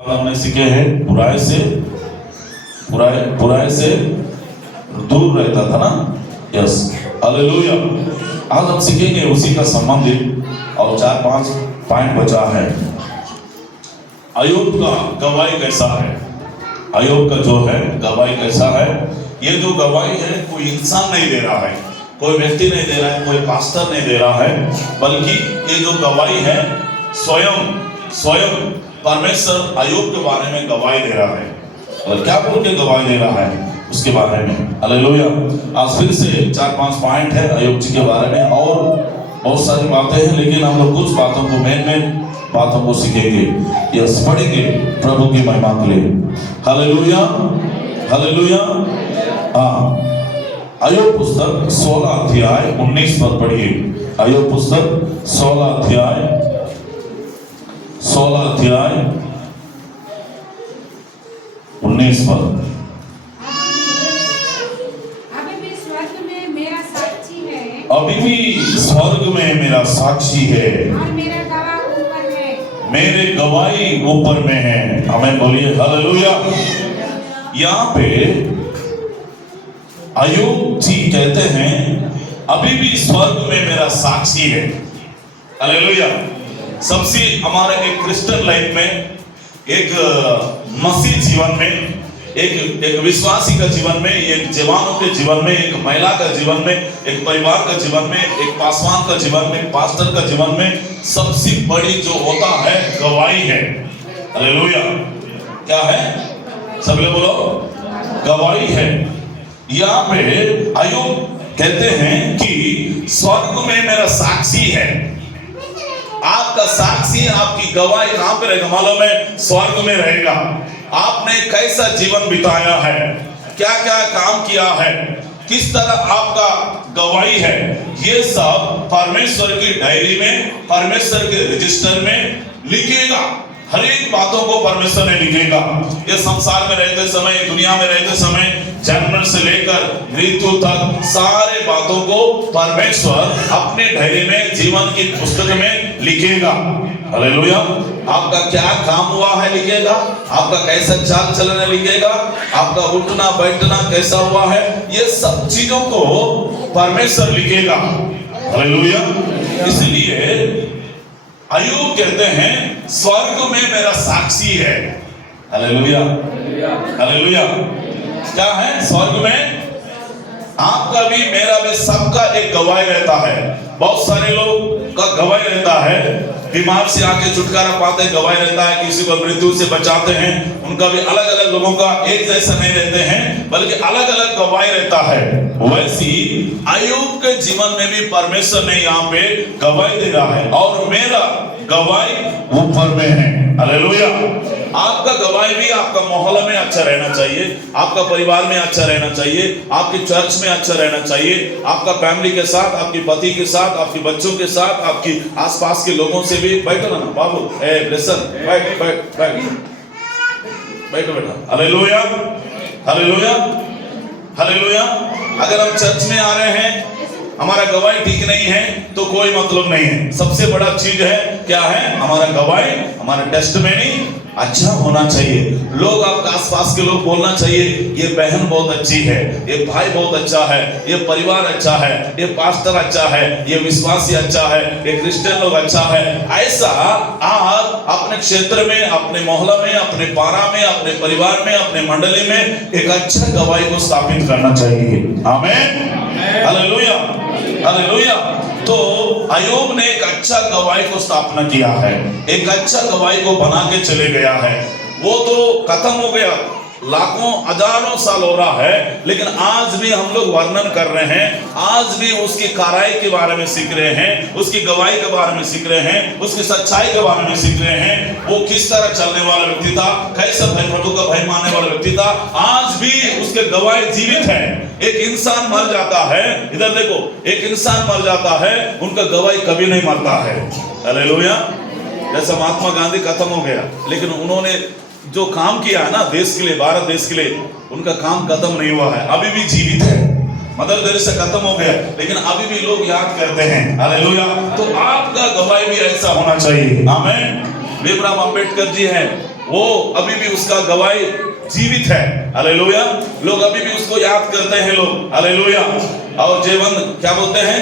हमने सीखे हैं बुराई से दूर रहता था ना। Yes, hallelujah. आज हम सीखेंगे उसी का संबंधित और 4-5 पॉइंट बचा है। अय्यूब का गवाही कैसा है? अय्यूब का जो है गवाही कैसा है? ये जो गवाही है कोई इंसान नहीं दे रहा है, कोई व्यक्ति नहीं दे रहा है, कोई पास्टर नहीं दे रहा है, बल्कि ये जो गवाही है स्वयं परमेश्वर अय्यूब के बारे में गवाही दे रहा है। और क्या बोल के गवाही दे रहा है उसके बारे में? हालेलुया। आज फिर से 4-5 पॉइंट है अय्यूब जी के बारे में, और बहुत सारी बातें हैं, लेकिन हम लोग कुछ बातों को मेन बातों को सीखेंगे, यस पढ़ेंगे प्रभु की महिमा के लिए। Hallelujah, hallelujah. हाँ, अय्यूब पुस्तक 16 अध्याय 19 पद पढ़िए। अय्यूब पुस्तक 16 अध्याय 19 पद। अभी भी स्वर्ग में मेरा साक्षी है, अभी भी स्वर्ग में मेरा साक्षी है, और मेरा गवाह ऊपर है, मेरे गवाही ऊपर में है। हमें बोलिए हालेलुया। यहाँ पे अय्यूब जी कहते हैं अभी भी स्वर्ग में मेरा साक्षी है। हालेलुया। सबसे हमारे एक क्रिश्चियन लाइफ में, एक मसीह जीवन में, एक विश्वासी का जीवन में, एक जवानों के जीवन में, एक महिला का जीवन में, एक परिवार का जीवन में, एक पासवान का जीवन में, एक पास्टर का जीवन में सबसे बड़ी जो होता है गवाही है। हालेलुया। क्या है? सब लोग बोलो, गवाही है। यहाँ पे अय्यूब कहते हैं कि स्वर्ग में मेरा साक्षी है। आपका साक्षी, आपकी गवाही कहां पे रहेगा मालूम है? स्वर्ग में रहेगा। आपने कैसा जीवन बिताया है, क्या क्या काम किया है, किस तरह आपका गवाही है, ये सब परमेश्वर की डायरी में, परमेश्वर के रजिस्टर में लिखेगा। हर एक बातों को परमेश्वर ने लिखेगा। ये संसार में रहते समय, दुनिया में रहते समय, जन्म से लेकर मृत्यु तक सारे बातों को परमेश्वर अपने डायरी में, जीवन की पुस्तक में लिखेगा। हालेलुया। आपका क्या काम हुआ है लिखेगा, आपका कैसा चाल चलन लिखेगा, आपका उठना बैठना कैसा हुआ है, ये सब चीजों को परमेश्वर लिखेगा। हालेलुया। इसलिए अय्यूब कहते हैं स्वर्ग में मेरा साक्षी है। Hallelujah, hallelujah. क्या है? स्वर्ग में आपका भी, मेरा भी, सबका एक गवाही रहता है। बहुत सारे लोग का गवाही रहता है, बीमार से आके छुटकारा पाते हैं, गवाही रहता है, किसी को मृत्यु से बचाते हैं, उनका भी अलग अलग, लोगों का एक जैसा नहीं रहते हैं, बल्कि अलग अलग गवाही रहता है। वैसी अय्यूब के जीवन में भी परमेश्वर ने यहाँ पे गवाही दे रहा है, और मेरा गवाही ऊपर में है। हालेलुया। आपका गवाही भी आपका माहौल में अच्छा रहना चाहिए, आपका परिवार में अच्छा रहना चाहिए, आपके चर्च में अच्छा रहना चाहिए, आपका फैमिली के साथ, आपके पति के साथ, आपके बच्चों के साथ, आपकी आसपास के लोगों से भी। बैठो ना बाबू, लिसन, बैठो बेटा। Hallelujah, hallelujah, hallelujah. अगर हम चर्च में आ रहे हैं, हमारा गवाही ठीक नहीं है तो कोई मतलब नहीं है। सबसे बड़ा चीज है, क्या है? हमारा गवाही, हमारा टेस्टिमनी अच्छा होना चाहिए। लोग, आपका आसपास के लोग बोलना चाहिए ये बहन बहुत अच्छी है, ये भाई बहुत अच्छा है, ये परिवार अच्छा है, ये पास्टर अच्छा है, ये विश्वासी अच्छा है, ये क्रिश्चियन लोग अच्छा है। ऐसा आप अपने क्षेत्र में, अपने मोहल्ला में, अपने पारा में, अपने परिवार में, अपने मंडली में एक अच्छा गवाही को स्थापित करना चाहिए। आमीन, हालेलुया, हालेलुया। तो अय्यूब ने एक अच्छा गवाही को स्थापना किया है, एक अच्छा गवाही को बना के चले गया है। वो तो खत्म हो गया, लाखों हजारों साल हो रहा है, लेकिन आज भी हम लोग वर्णन कर रहे हैं, आज भी उसकी काराई के बारे में सीख रहे हैं, उसकी गवाही के बारे में सीख रहे हैं, उसकी सच्चाई के बारे में सीख रहे हैं। वो किस तरह चलने वाला व्यक्ति था, कैसा प्रभु का भय मानने वाला व्यक्ति था। आज भी उसके गवाही जीवित है। एक इंसान मर जाता है, इधर देखो, एक इंसान मर जाता है, उनका गवाही कभी नहीं मरता है। हालेलुया। जैसा महात्मा गांधी खत्म हो गया, लेकिन उन्होंने जो काम किया है ना देश के लिए, भारत देश के लिए, उनका काम खत्म नहीं हुआ है, अभी भी जीवित है। मदर तेरेसा खत्म हो गया, लेकिन अभी भी लोग याद करते हैं। हालेलुया। तो आपका गवाही भी ऐसा होना चाहिए। आमीन। भीमराव अंबेडकर जी हैं, वो अभी भी उसका गवाही जीवित है। हालेलुया। लोग अभी भी उसको याद करते हैं लोग। हालेलुया। और जीवन क्या बोलते हैं,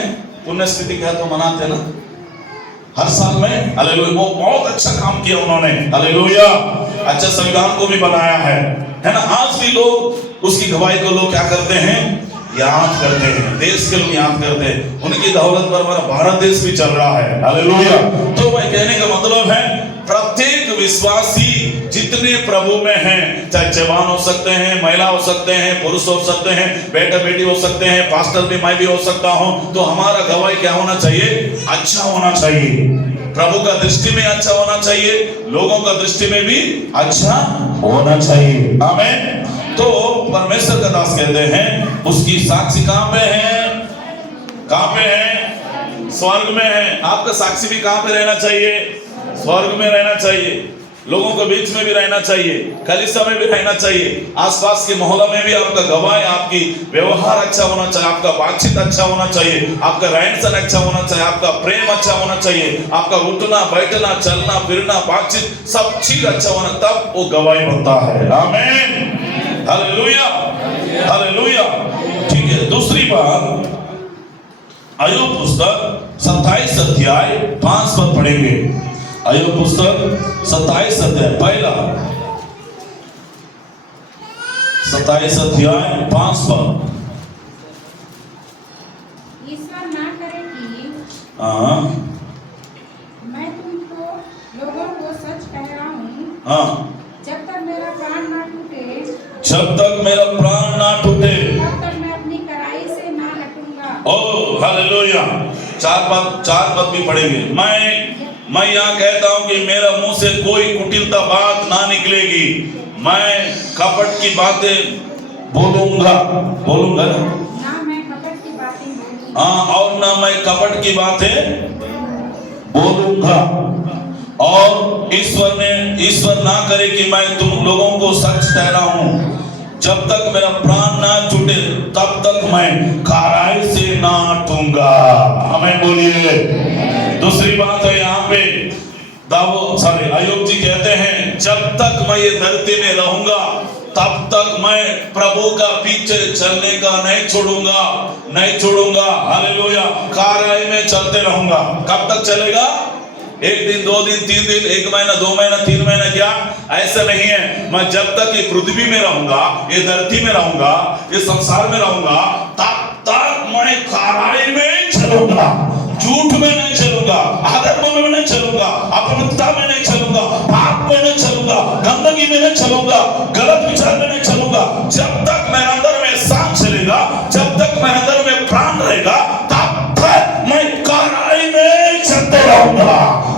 पुण्यस्मृति क्या तो मनाते हैं ना हर साल में। हालेलुया। वो बहुत अच्छा काम किया उन्होंने। हालेलुया। अच्छा संविधान को भी बनाया है ना। आज भी लोग उसकी गवाही को लोग क्या करते हैं, याद करते हैं। देश के लोग याद करते हैं। उनकी दौलत पर हमारा भारत देश भी चल रहा है। हालेलुया। तो मैं कहने का मतलब है, प्रत्येक विश्वासी जितने प्रभु में हैं, चाहे जवान हो सकते हैं, महिला हो सकते हैं, पुरुष हो सकते हैं, बेटा बेटी हो सकते हैं, पास्टर भी मैं भी हो सकता हूं, तो हमारा गवाही क्या होना चाहिए, अच्छा होना चाहिए। प्रभु का दृष्टि में अच्छा होना चाहिए, लोगों का दृष्टि में भी अच्छा होना चाहिए। आमीन। तो परमेश्वर का दास कहते हैं उसकी साक्षी कहां पे है, कहां पे है, स्वर्ग में है। आपका साक्षी भी कहां पे रहना चाहिए, स्वर्ग में रहना चाहिए। लोगों के बीच में भी रहना चाहिए, कलीसिया में भी रहना चाहिए, आसपास के मोहल्ला में भी आपका गवाही, आपकी व्यवहार अच्छा होना चाहिए, आपका बातचीत अच्छा होना चाहिए, आपका रहन सहन अच्छा होना चाहिए, आपका प्रेम अच्छा होना चाहिए, आपका उठना बैठना चलना फिरना बातचीत सब चीज अच्छा होना, तब वो गवाही बनता है। आमीन। हालेलुया। हालेलुया। ठीक है। दूसरी बात, अय्यूब पुस्तक 27 अध्याय 5 पद पढ़ेंगे। अय्यूब पुस्तक 27 अध्याय पहला 27 अध्याय 5 पद। ईश्वर ना करे कि हाँ मैं तुमको लोगों को सच कह रहा हूँ, हाँ, जब तक मेरा प्राण ना टूटे, जब तक मेरा प्राण ना टूटे, तब तक मैं अपनी कड़ाई से ना हटूंगा। ओ हालेलुया। चार पद भी पढ़ेंगे। मैं यहाँ कहता हूँ कि मेरा मुंह से कोई कुटिलता बात ना निकलेगी, मैं कपट की बातें बोलूंगा ना मैं कपट की बातें बोलूंगा। हाँ, और ना मैं कपट की बातें बोलूंगा। और ईश्वर ना करे कि मैं तुम लोगों को सच कह रहा हूं, जब तक मेरा प्राण ना छूटे तब तक मैं खराई से ना हटूंगा। हमें बोलिए। दूसरी बात है यहाँ पे अय्यूब जी कहते हैं, जब तक मैं ये धरती में रहूंगा तब तक मैं प्रभु का पीछे चलने का नहीं छोड़ूंगा। हालेलुया। खराई में चलते रहूंगा। कब तक चलेगा, एक दिन, 2 दिन, 3 दिन, 1 महीना, 2 महीना, 3 महीना, क्या ऐसा नहीं है। मैं जब तक ये पृथ्वी में रहूंगा, ये धरती में रहूंगा, ये संसार में रहूंगा, तब तक मैं खराई में चलूंगा, झूठ में नहीं चलूंगा, अधर्म में नहीं चलूंगा, अपवित्रता में नहीं चलूंगा, पाप में नहीं चलूंगा, गंदगी में नहीं चलूंगा, गलत विचार में नहीं चलूंगा। जब तक मेरे अंदर में सांस चलेगा, जब तक मेरे अंदर में प्राण रहेगा, तब तक मैं खराई में चलते रहूंगा,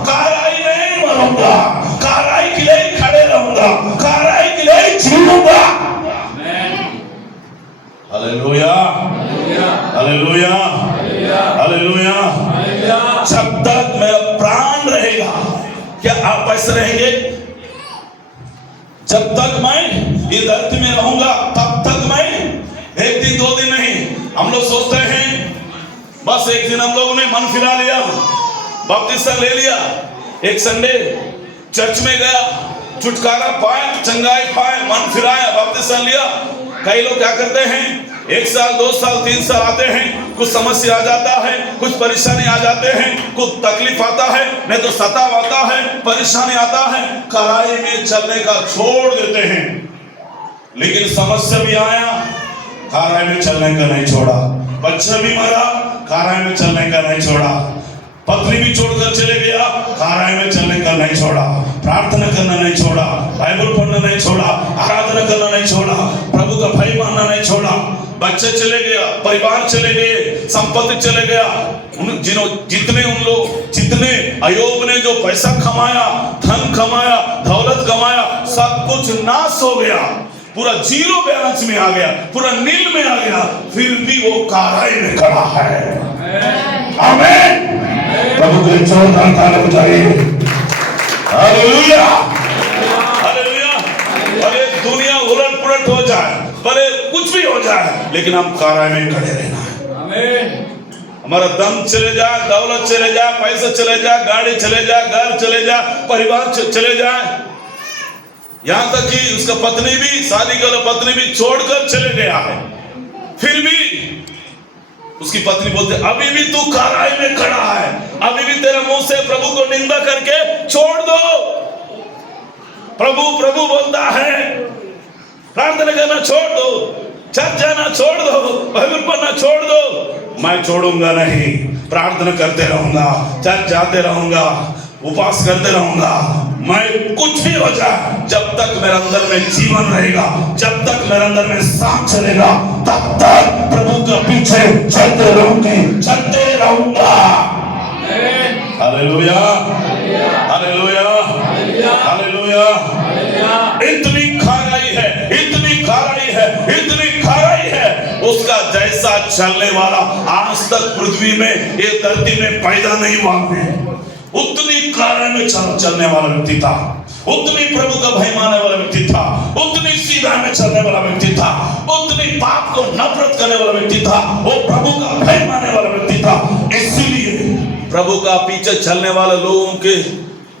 खराई नहीं मरूंगा, खराई के लिए खड़े रहूंगा, खराई के लिए जीऊंगा। हालेलुया। हालेलुया। हालेलुया। जब तक मेरा प्राण रहेगा, क्या आप ऐसे रहेंगे? जब तक मैं ये धरती में रहूंगा तब तक मैं, 1 दिन 2 दिन नहीं। हम लोग सोचते हैं बस एक दिन हम लोगों ने मन फिरा लिया, बपतिस्मा ले लिया, एक संडे चर्च में गया, छुटकारा पाया, चंगाई पाए, मन फिराया, बपतिस्मा लिया। कई लोग क्या करते हैं, 1 साल 2 साल 3 साल आते हैं, कुछ समस्या आ जाता है, कुछ परेशानी आ जाते हैं, कुछ तकलीफ आता है, नहीं तो सताव आता है, परेशानी आता है, खराई में चलने का छोड़ देते हैं। लेकिन समस्या भी आया, खराई में चलने का नहीं छोड़ा, बच्चा भी मरा, खराई में चलने का नहीं छोड़ा, पत्नी भी छोड़कर चले गया, खराई में चलने का नहीं छोड़ा, प्रार्थना करना नहीं छोड़ा, बाइबल पढ़ना नहीं छोड़ा, आराधना करना नहीं छोड़ा, प्रभु का भय मानना नहीं छोड़ा। बच्चे चले गया, परिवार चले गए, संपत्ति चले गया, जितने अय्यूब ने जो पैसा कमाया, धन कमाया, दौलत कमाया, सब कुछ नाश हो गया, पूरा जीरो बैलेंस में आ गया, पूरा नील में आ गया, फिर भी वो खराई में खड़ा है। आमीन। प्रभु के जोरदार ताली बजाइए। हालेलुया। हालेलुया। भले दुनिया उलट-पुलट हो जाए, भले कुछ भी हो जाए, लेकिन हम खराई में खड़े रहना है। आमीन। हमारा दम चले जाए, दौलत चले जाए, पैसा चले जाए, गाड़ी चले जाए, घर चले जाए, परिवार चले जाए, यहां तक कि उसका पत्नी भी, शादी वाला पत्नी भी छोड़कर चले गया है। फिर भी उसकी पत्नी बोलते अभी भी तू खराई में खड़ा है, अभी भी तेरे मुंह से प्रभु को निंदा करके छोड़ दो। प्रभु प्रभु बोलता है प्रार्थना करना छोड़ दो, चर्च जाना छोड़ दो, बाइबल पढ़ना छोड़ दो। मैं छोड़ूंगा नहीं, प्रार्थना करते रहूंगा, चर्च जाते रहूंगा, उपवास करते रहूंगा। मैं कुछ भी हो जाए, जब तक मेरे अंदर में जीवन रहेगा, जब तक मेरे अंदर में सांस चलेगा, तब तक प्रभु के पीछे चलते रहूंगा। Hallelujah, hallelujah, hallelujah. इतनी खाराई है, इतनी खाराई है, इतनी खाराई है, उसका जैसा चलने वाला आज तक पृथ्वी में, ये धरती में पैदा नहीं हुआ है। उतनी खाराई में चलने वाला व्यक्ति था, उतनी प्रभु का भय मानने वाला व्यक्ति था, उतनी सीधा में चलने वाला व्यक्ति था, उतनी पाप को नफरत करने वाला व्यक्ति था, वो प्रभु का भय मानने वाला व्यक्ति था। इसलिए प्रभु का पीछे चलने वाले लोगों के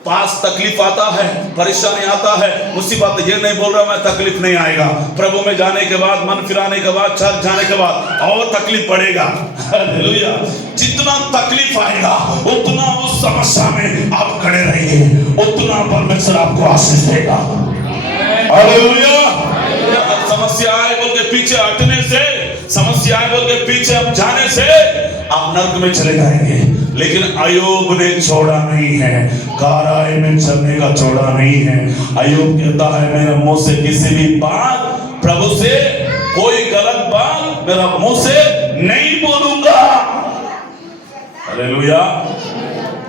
पास तकलीफ आता है, परेशानी आता है, मुसीबत। ये नहीं बोल रहा मैं तकलीफ नहीं आएगा, प्रभु में जाने के बाद, मन फिराने के बाद, चर्च जाने के बाद और तकलीफ पड़ेगा। हालेलुया। जितना तकलीफ आएगा उतना उस समस्या में आप खड़े रहिए, उतना परमेश्वर आपको आशीष देगा। हालेलुया। अगर समस्या आए बोल के पीछे हटने से, समस्या आए बोल के पीछे अब जाने से आप नर्क में चले जाएंगे। लेकिन अय्यूब ने छोड़ा नहीं है, खाराई में चलने का छोड़ा नहीं है। अय्यूब कहता है मेरे मुंह से किसी भी बात, प्रभु से कोई गलत बात मेरा मुंह से नहीं बोलूंगा। हालेलुया।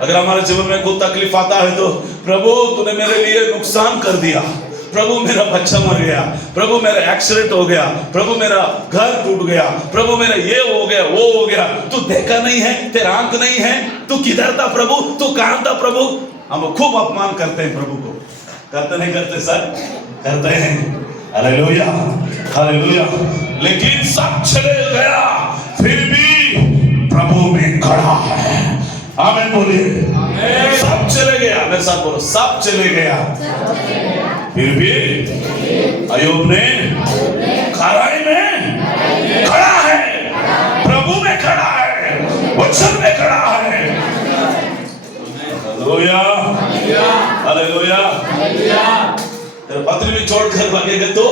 अगर हमारे जीवन में कोई तकलीफ आता है तो प्रभु तूने मेरे लिए नुकसान कर दिया, प्रभु मेरा बच्चा मर गया, प्रभु मेरा एक्सीडेंट हो गया, प्रभु मेरा घर टूट गया, प्रभु मेरा ये हो गया, वो हो गया, तू देखा नहीं है, तेरा आंख नहीं है, तू किधर था प्रभु, तू कहां था प्रभु। हम खूब अपमान करते हैं प्रभु को, करते नहीं करते सर, करते हैं। Hallelujah, hallelujah. लेकिन सब चले गया, फिर भी प्रभु में खड़ा है। आमीन बोलिए। सब चले गया, मेरे साथ बोलो, सब चले गया, फिर भी अय्यूब ने खराई में खड़ा है, प्रभु में खड़ा है, वचन में खड़ा है। Hallelujah, hallelujah. तेरे पत्नी भी छोड़कर भागेगा तो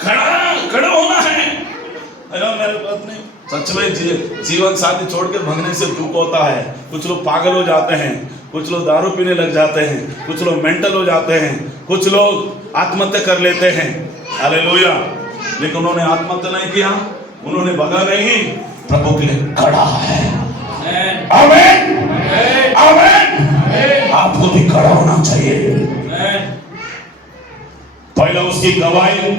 खड़ा होना है। मेरे पत्नी सच में जीवन साथी छोड़कर भागने से दुख होता है। कुछ लोग पागल हो जाते हैं, कुछ लोग दारू पीने लग जाते हैं, कुछ लोग मेंटल हो जाते हैं, कुछ लोग आत्महत्या कर लेते हैं। हालेलुया। लेकिन उन्होंने आत्महत्या नहीं किया, उन्होंने भगा नहीं, प्रभु के लिए खड़ा है। आमीन, आमीन। आपको भी खड़ा होना चाहिए। पहला उसकी गवाही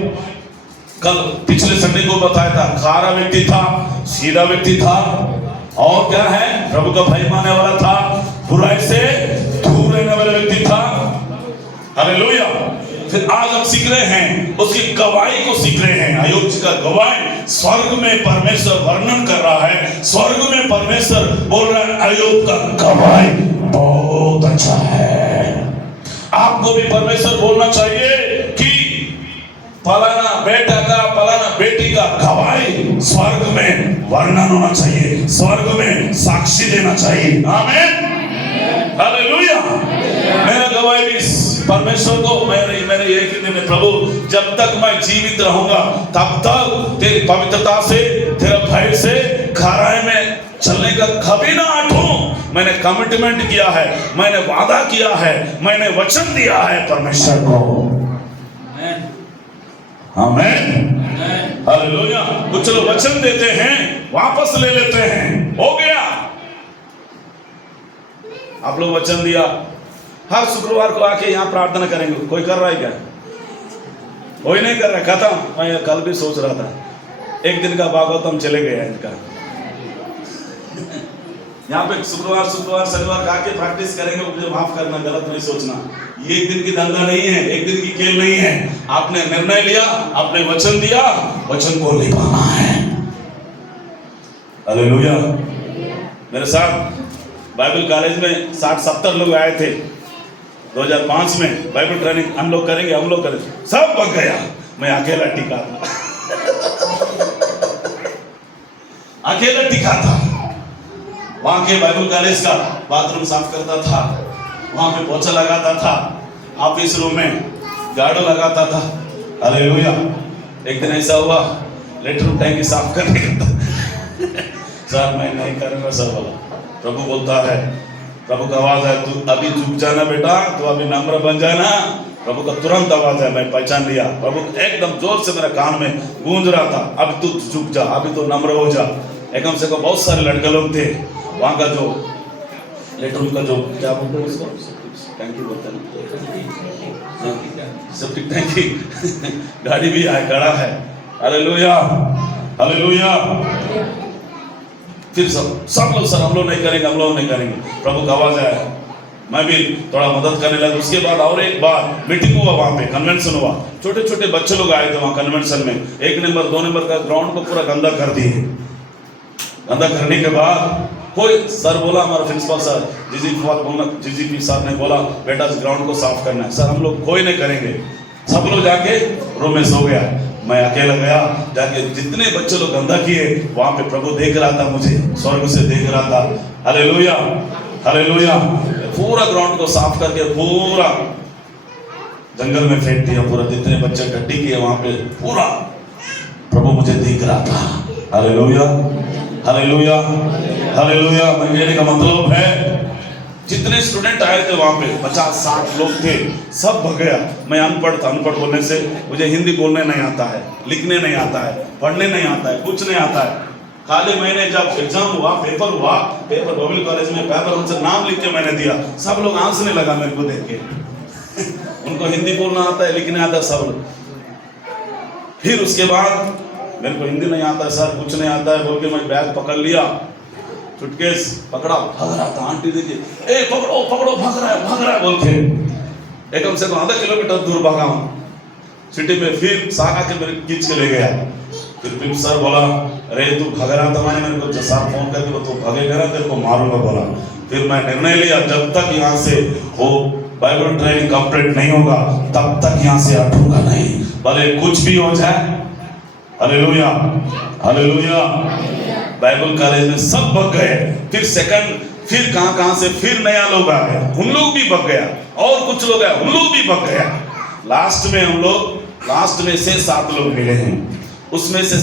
कल पिछले संडे को बताया था, खारा व्यक्ति था, सीधा व्यक्ति था, और क्या है, प्रभु का भय मानने वाला था, बुराई से दूर रहने वाला व्यक्ति था। हालेलुया। फिर आज हम सीख रहे हैं, उसकी गवाही को सीख रहे हैं। अय्यूब जी का गवाही स्वर्ग में परमेश्वर वर्णन कर रहा है, स्वर्ग में परमेश्वर बोल रहा है अय्यूब का गवाही बहुत अच्छा है। आपको भी परमेश्वर बोलना चाहिए कि फलाना बेटा का, फलाना बेटी का गवाही स्वर्ग में वर्णन होना चाहिए, स्वर्ग में साक्षी देना चाहिए। आमीन, हालेलुया। मेरा गवाही भी परमेश्वर को, मैंने एक ही दिन, प्रभु जब तक मैं जीवित रहूंगा तब तक तेरी पवित्रता से, तेरा भय से खराई में चलने का कभी ना हटूं। मैंने कमिटमेंट किया है, मैंने वादा किया है, मैंने वचन दिया है परमेश्वर को। आमीन, हालेलुया। कुछ लोग वचन देते हैं, वापस ले लेते हैं, हो गया। आप लोग वचन दिया, हर शुक्रवार को आके यहाँ प्रार्थना करेंगे, कोई कर रहा है क्या? कोई नहीं कर रहा, खत्म। मैं कल भी सोच रहा था, एक दिन का भागवतम चले गया इनका। यहाँ पे शुक्रवार शनिवार आके प्रैक्टिस करेंगे, मुझे माफ करना, गलत नहीं सोचना। ये एक दिन की धंधा नहीं है, एक दिन की खेल नहीं है। आपने निर्णय लिया, आपने वचन दिया, वचन को निभाना है। हालेलुया। मेरे साथ बाइबल कॉलेज में 60-70 लोग आए थे। 2005 में बाइबल ट्रेनिंग हम लोग करेंगे, सब बग गया, मैं अकेला टिका था। अकेला टिका था। वहां के बाइबल कॉलेज का बाथरूम साफ करता था, वहां पे पोछा लगाता था, ऑफिस रूम में झाड़ू लगाता था। हालेलुया। एक दिन ऐसा हुआ, लेटर रूम टैंकी साफ करने का सर मैं नहीं करूंगा सर बोला। प्रभु बोलता है, प्रभु का आवाज है, तू अभी झुक जाना बेटा, तू अभी नम्र बन जाना। प्रभु का तुरंत आवाज है, मैं पहचान लिया। प्रभु एकदम जोर से मेरे कान में गूंज रहा था, अब तू झुक जा, अभी तो नम्र हो जा। एकदम से को बहुत सारे लड़के लोग थे वहां का, जो लेटर रूम का जो क्या बोलते हैं उसको, टैंकी बोलते हैं, सेप्टिक टैंकी गाड़ी भी है, खड़ा है। Hallelujah, hallelujah. फिर सब लोग सर हम लोग नहीं करेंगे। प्रभु का आवाज आया, मैं भी थोड़ा मदद करने लगा। उसके बाद और एक बार मीटिंग हुआ, वहां पे कन्वेंशन हुआ, छोटे छोटे बच्चे लोग आए थे वहां कन्वेंशन में। 1 नंबर 2 नंबर का ग्राउंड को पूरा गंदा कर दिए। गंदा करने के बाद कोई सर बोला, हमारा प्रिंसिपल सर जीजीपी साहब ने बोला, बेटा इस ग्राउंड को साफ करना है। सर हम लोग कोई नहीं करेंगे। सब लोग जाके रूम में सो गया, मैं अकेला गया। जाके जितने बच्चे लोग गंदा किए, वहां पे प्रभु देख रहा था, मुझे स्वर्ग से देख रहा था। Hallelujah, hallelujah. पूरा ग्राउंड को साफ करके पूरा जंगल में फेंक दिया। पूरा जितने बच्चे टट्टी किए वहां पे, पूरा प्रभु मुझे देख रहा था। Hallelujah, hallelujah, hallelujah. मैं कहने का मतलब है, जितने स्टूडेंट आए थे वहां पे 50-60 लोग थे, सब भग गया। मैं अनपढ़ था, अनपढ़ बोलने से मुझे हिंदी बोलने नहीं आता है, लिखने नहीं आता है, पढ़ने नहीं आता है, कुछ नहीं आता है। खाली मैंने जब एग्जाम हुआ, पेपर बाइबल कॉलेज में पेपर उनसे नाम लिख के मैंने दिया, सब लोग हंसने लगा मेरे को देख के। उनको हिंदी बोलना आता है, लिखने आता है सब लोग। फिर उसके बाद मेरे को हिंदी नहीं आता है सर, कुछ नहीं आता है बोल के मैं बैग पकड़ लिया, सुटकेस पकड़ा, भाग रहा था। आंटी देखिए, ए पकड़ो पकड़ो, भाग रहा है बोल के। एक कम से कम आधा किलोमीटर दूर भागा हूँ सिटी में। फिर सागा के मेरे खींच के ले गया। फिर सर बोला, अरे तू भाग रहा था, मैंने मेरे को सर फोन करके बोला, तू भागेगा ना तेरे को मारूंगा बोला। फिर मैं निर्णय लिया, जब तक यहाँ से वो बाइबल ट्रेनिंग कंप्लीट नहीं होगा तब तक यहाँ से हटूंगा नहीं, भले कुछ भी हो जाए। Hallelujah, hallelujah. बाइबल कॉलेज में सब बग गए। फिर कहां से फिर नया लोग आ गए, उन लोग भी बग गया। और कुछ लोग आए, उन लोग भी बग गया। लास्ट में से 7 लोग मिले हैं। उसमें से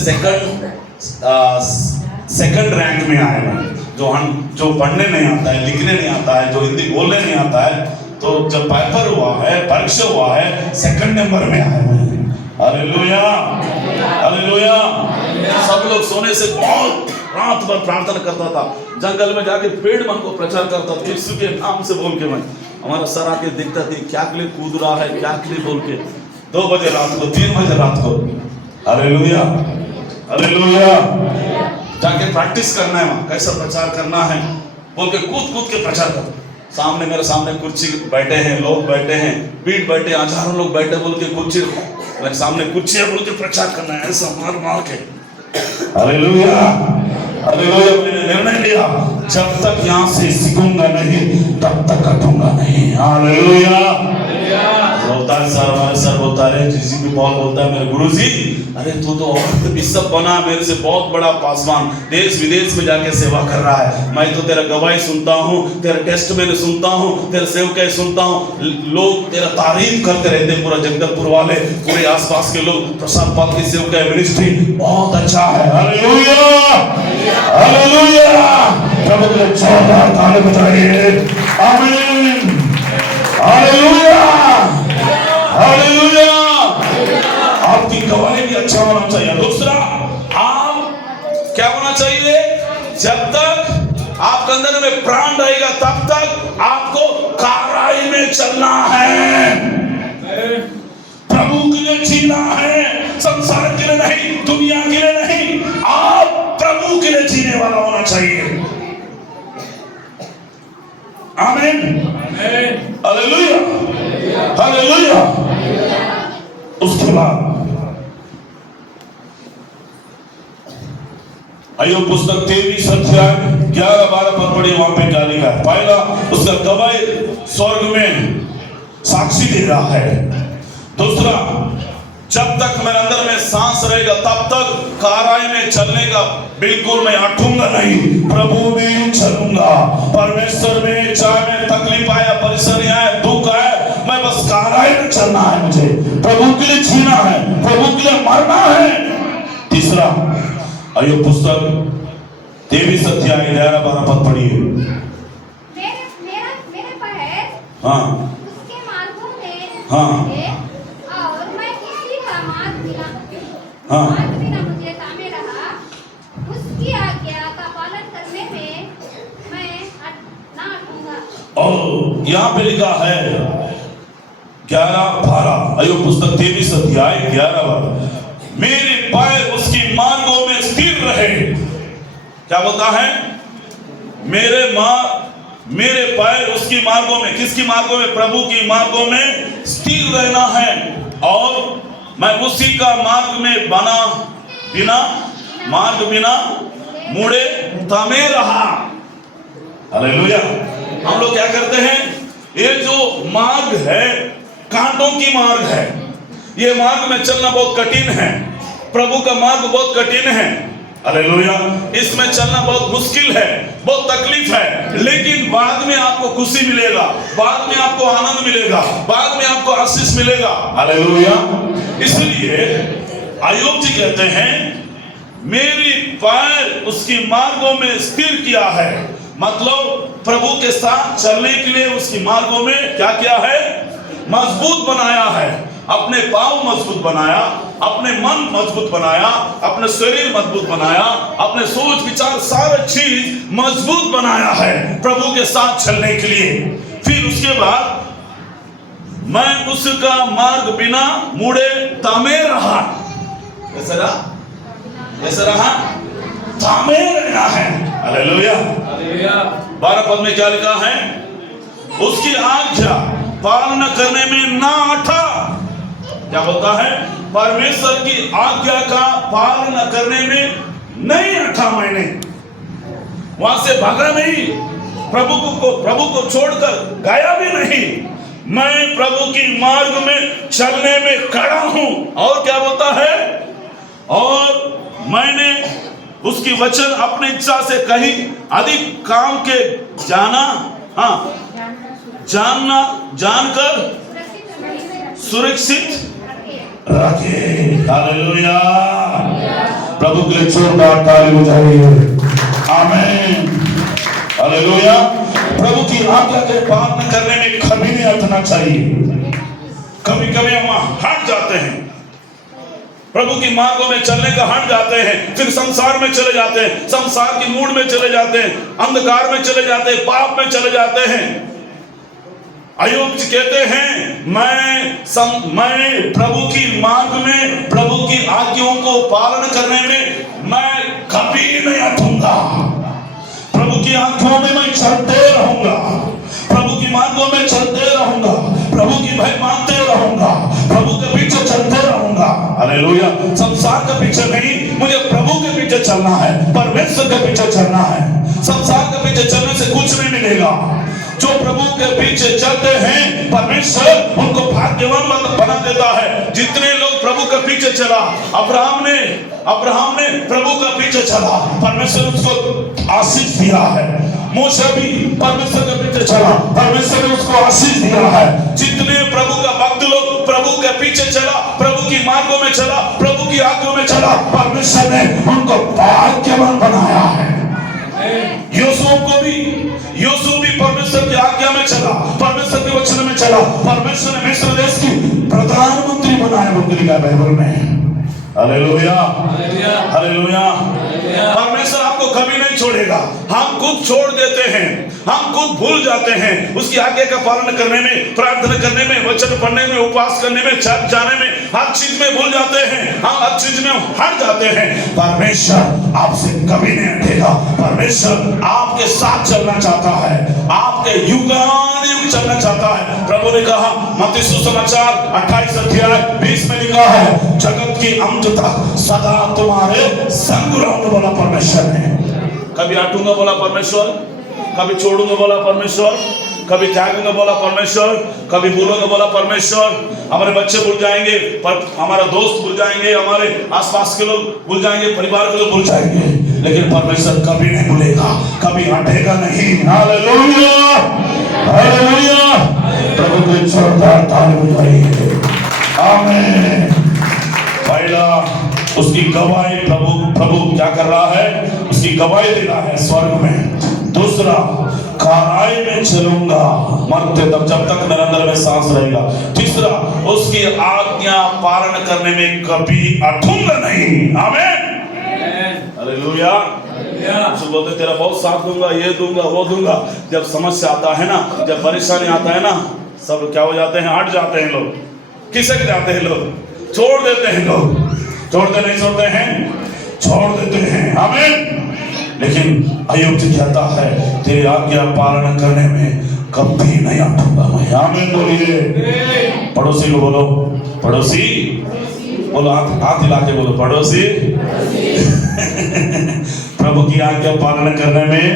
सेकंड रैंक में आए हैं। जो पढ़ने नहीं आता है, लिखने नहीं आता है, जो हिंदी बोलने नहीं आता है, तो जब पेपर हुआ है, परीक्षा हुआ है, सेकंड नंबर में आए हैं। Hallelujah, hallelujah. सब लोग सोने से बहुत रात भर प्रार्थना करता था, जंगल में जाके पेड़ मन को प्रचार करता था, यीशु के नाम से बोल के। मैं हमारा सर आके देखता थी, क्या के लिए कूद रहा है, क्या के लिए बोल के। 2 बजे रात को, 3 बजे रात को। Hallelujah, hallelujah. जाके प्रैक्टिस करना है, वहां कैसा प्रचार करना है बोल के कूद के प्रचार कर। मेरे सामने कुर्सी बैठे हैं, लोग बैठे हैं, पीठ बैठे, हजारों लोग बैठे बोल के कुर्सी, मेरे सामने कुर्सी है बोल के प्रचार करना है, ऐसा मार के। Hallelujah, hallelujah. मैंने निर्णय लिया, जब तक यहाँ से सीखूंगा नहीं तब तक हटूंगा नहीं। हालेलुया। बोलता है सर, हमारे सर बोलता है, जीजीपी पॉल बोलता है, मेरे गुरुजी, अरे तू तो बिशप बना, मेरे से बहुत बड़ा पासवान, देश विदेश में जाके सेवा कर रहा है। मैं तो तेरा गवाही सुनता हूँ, तेरा टेस्ट मैंने सुनता हूँ, तेरा सेवकाई सुनता हूँ, लोग तेरा तारीफ करते रहते, पूरा जगदलपुर वाले, पूरे आसपास के लोग, प्रसाद पाल की सेवकाई मिनिस्ट्री बहुत अच्छा है। Hallelujah, hallelujah. प्रभु के जोरदार ताली बजाइए। आमीन, हालेलुया, हालेलुया। आपकी गवाही भी अच्छा होना चाहिए। दूसरा, आप क्या होना चाहिए? जब तक आपके अंदर में प्राण रहेगा तब तक आपको कार्य में चलना है, प्रभु के लिए जीना है, संसार के लिए नहीं, दुनिया के लिए नहीं। आप प्रभु के लिए जीने वाला होना चाहिए। आमीन, हालेलुया, हालेलुया। उसके बाद अय्यूब पुस्तक 23 अध्याय 11-12 पद पढ़िए। वहां पे क्या लिखा है? पहला, उसका गवाही स्वर्ग में साक्षी दे रहा है। दूसरा, जब तक मेरे अंदर में सांस रहेगा तब तक कार्य में चलने का बिल्कुल मैं हटूंगा नहीं, प्रभु में चलूंगा। परमेश्वर में चाहे मैं तकलीफ आया, परेशानी आए, दुख आए, मैं बस कार्य में चलना है। मुझे प्रभु के लिए जीना है, प्रभु के लिए मरना है। तीसरा, अय्यूब पुस्तक 23 अध्याय 11-12 पद पढ़िए। मेरे पैर हाँ उसके मार्गों में हाँ चले, और मैं किसी का हाँ। मार्ग बिना मुझे तामे रहा। उसकी आज्ञा का पालन करने में मैं ना हटूंगा। और यहाँ पे लिखा है 11-12, अय्यूब पुस्तक 23 अध्याय 11-12, मेरे पैर उसकी मार्गों में स्थिर रहे। क्या बोलता है? मेरे पैर उसकी मार्गों में, किसकी मार्गों में? प्रभु की मार्गों में स्थिर रहना है, और मैं उसी का मार्ग में मार्ग बिना मुड़े तमे रहा। हालेलुया। हम लोग क्या करते हैं? ये जो मार्ग है कांटों की मार्ग है, ये मार्ग में चलना बहुत कठिन है। प्रभु का मार्ग बहुत कठिन है। हालेलुया। इसमें चलना बहुत मुश्किल है, बहुत तकलीफ है, लेकिन बाद में आपको खुशी मिलेगा, बाद में आपको आनंद मिलेगा, बाद में आपको आशीष मिलेगा। हालेलुया। इसलिए अय्यूब जी कहते हैं मेरी पैर उसकी मार्गों में स्थिर किया है। मतलब प्रभु के साथ चलने के लिए उसकी मार्गों में क्या किया है? मजबूत बनाया है। अपने पांव मजबूत बनाया, अपने मन मजबूत बनाया, अपने शरीर मजबूत बनाया, अपने सोच विचार सारा चीज मजबूत बनाया है प्रभु के साथ चलने के लिए। फिर उसके बाद मैं उसका मार्ग बिना मुड़े तामे रहा। कैसे रहा? तामे रहना है। हालेलुया। 12 पद में क्या लिखा है? उसकी आज्ञा पालन करने में ना हटा। क्या बोलता है? परमेश्वर की आज्ञा का पालन करने में नहीं हटा। मैंने वहां से भागा नहीं, प्रभु को छोड़कर गया भी नहीं। मैं प्रभु की मार्ग में चलने में खड़ा हूं। और क्या बोलता है? और मैंने उसकी वचन अपनी इच्छा से कहीं अधिक काम के जानकर सुरक्षित रखे। हालेलुया। प्रभु के लिए जोरदार ताली बजाइए। आमीन। हालेलुया। प्रभु की आज्ञा के पालन करने में कभी नहीं हटना चाहिए। कभी कभी हम हट जाते हैं, प्रभु की मार्गों में चलने का हट जाते हैं, फिर संसार में चले जाते हैं, संसार की मूड में चले जाते हैं, अंधकार में चले जाते हैं, पाप में चले जाते हैं। अय्यूब जी कहते हैं मैं प्रभु की मार्ग में, प्रभु की आज्ञाओं को पालन करने में मैं कभी नहीं हटूंगा। प्रभु की आज्ञाओं में मैं चलते रहूंगा, प्रभु की मार्गों में चलते रहूंगा, प्रभु की भय मानते रहूंगा, प्रभु के पीछे चलते रहूंगा। हालेलुया। संसार के पीछे नहीं, मुझे प्रभु के पीछे चलना है, परमेश्वर के पीछे चलना है। संसार के पीछे चलने से कुछ नहीं मिलेगा। जो प्रभु के पीछे चलते हैं परमेश्वर उनको भाग्यवान बना देता है। जितने लोग प्रभु के पीछे चला, अब्राहम ने प्रभु का पीछे चला, परमेश्वर उसको आशीष दिया है। मूसा भी परमेश्वर के पीछे चला, परमेश्वर ने उसको आशीष दिया है। जितने प्रभु का भक्त लोग प्रभु के पीछे चला, प्रभु की मार्गों में चला, प्रभु की आज्ञाओं में चला, परमेश्वर ने उनको भाग्यवान बनाया है। यूसुफ भी परमेश्वर की आज्ञा में चला, परमेश्वर के वचन में चला, परमेश्वर ने मिस्र देश की प्रधानमंत्री बनाया मंत्री का बाइबल में। हालेलुया। हालेलुया। परमेश्वर आपको कभी नहीं छोड़ेगा। हम खुद छोड़ देते हैं, हम खुद भूल जाते हैं उसकी आज्ञा का पालन करने में, प्रार्थना करने में, वचन पढ़ने में, उपवास करने में, चर्च जाने में, हर चीज में भूल जाते हैं, हम हर चीज में हट जाते हैं। परमेश्वर आपसे कभी नहीं हटेगा। परमेश्वर आपके साथ चलना चाहता है, आपके युगानुयुग चलना चाहता है। प्रभु ने कहा मत्ती सुसमाचार 28 अध्याय 20 में लिखा है, जगत की अंत तक सदा तुम्हारे संग रहूंगा बोला परमेश्वर ने। कभी हटूंगा बोला परमेश्वर, कभी छोड़ूंगा बोला परमेश्वर कभी त्यागूंगा बोला परमेश्वर, कभी भूलूंगा बोला परमेश्वर। हमारे बच्चे भूल जाएंगे, पर हमारा दोस्त भूल जाएंगे, हमारे आसपास के लोग भूल जाएंगे, परिवार के लोग भूल जाएंगे, लेकिन परमेश्वर कभी नहीं भूलेगा, कभी हटेगा नहीं। Hallelujah, hallelujah. प्रभु को जोरदार ताली बजाइए। आमीन। पहला उसकी गवाही प्रभु क्या कर रहा है? उसकी गवाही दे रहा है स्वर्ग में। दूसरा, काराई में चलूंगा मरते तक, जब तक निरंतर में सांस रहेगा। तीसरा, उसकी आज्ञा पालन करने में कभी अटूंगा नहीं। आमीन, हालेलुया। जो बोलते तेरा बहुत साथ दूंगा, ये दूंगा, वो दूंगा, जब समस्या आता है ना, जब परेशानी आता है ना, सब क्या हो जाते हैं? हट जाते हैं लोग, खिसक जाते हैं लोग, छोड़ देते हैं लोग। छोड़ते नहीं छोड़ते हैं, छोड़ देते हैं। आमीन। लेकिन अय्यूब जी कहता है तेरी आज्ञा पालन करने में कभी नहीं हटूंगा मैं। आमीन बोलिए। पड़ोसी को बोलो, पड़ोसी बोलो, हाथ हिला के बोलो, पड़ोसी। प्रभु की आज्ञा पालन करने में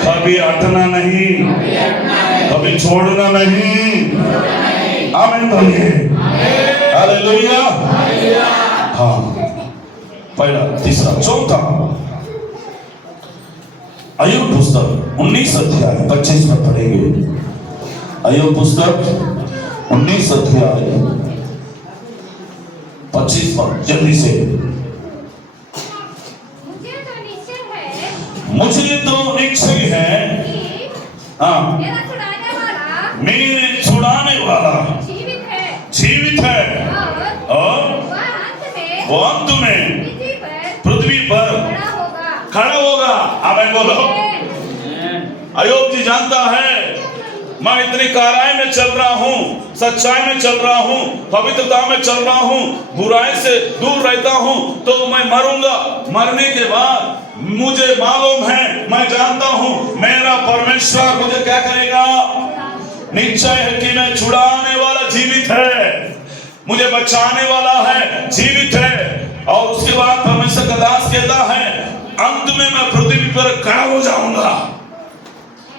कभी हटना नहीं, कभी छोड़ना नहीं। आमीन बोलिए। हालेलुया। हाँ, पहला, तीसरा, चौथा, अय्यूब पुस्तक 19 अध्याय 25 में पढ़ेंगे। अय्यूब पुस्तक 19 अध्याय 25 में, जल्दी से। मुझे तो निश्चय है हाँ, मेरे छुड़ाने वाला जीवित है और वो अंत में पृथ्वी पर खड़ा होगा। आमीन बोलो। अय्यूब जी जानता है मैं इतनी काराई में चल रहा हूँ, सच्चाई में चल रहा हूँ, पवित्रता में चल रहा हूँ, बुराई से दूर रहता हूँ, तो मैं मरूंगा। मरने के बाद मुझे मालूम है, मैं जानता हूँ मेरा परमेश्वर मुझे क्या करेगा। निश्चय है कि मैं छुड़ाने वाला जीवित है, मुझे बचाने वाला है, जीवित है। और उसके बाद परमेश्वर का दास कहता है अंत में मैं पृथ्वी पर खड़ा हो जाऊंगा।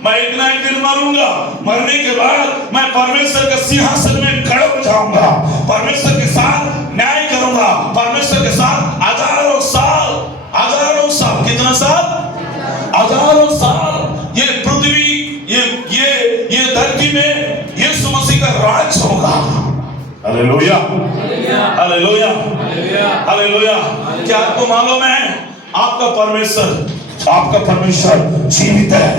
मैं एक ना एक दिन मरूंगा, मरने के बाद मैं परमेश्वर के सिंहासन में खड़ा हो जाऊंगा, परमेश्वर के साथ न्याय करूंगा, परमेश्वर के साथ हजारों साल, हजारों साल, कितना साल? हजारों साल ये पृथ्वी, ये धरती में यीशु मसीह का राज होगा। Hallelujah, hallelujah, hallelujah. क्या आपको मालूम है आपका परमेश्वर जीवित है,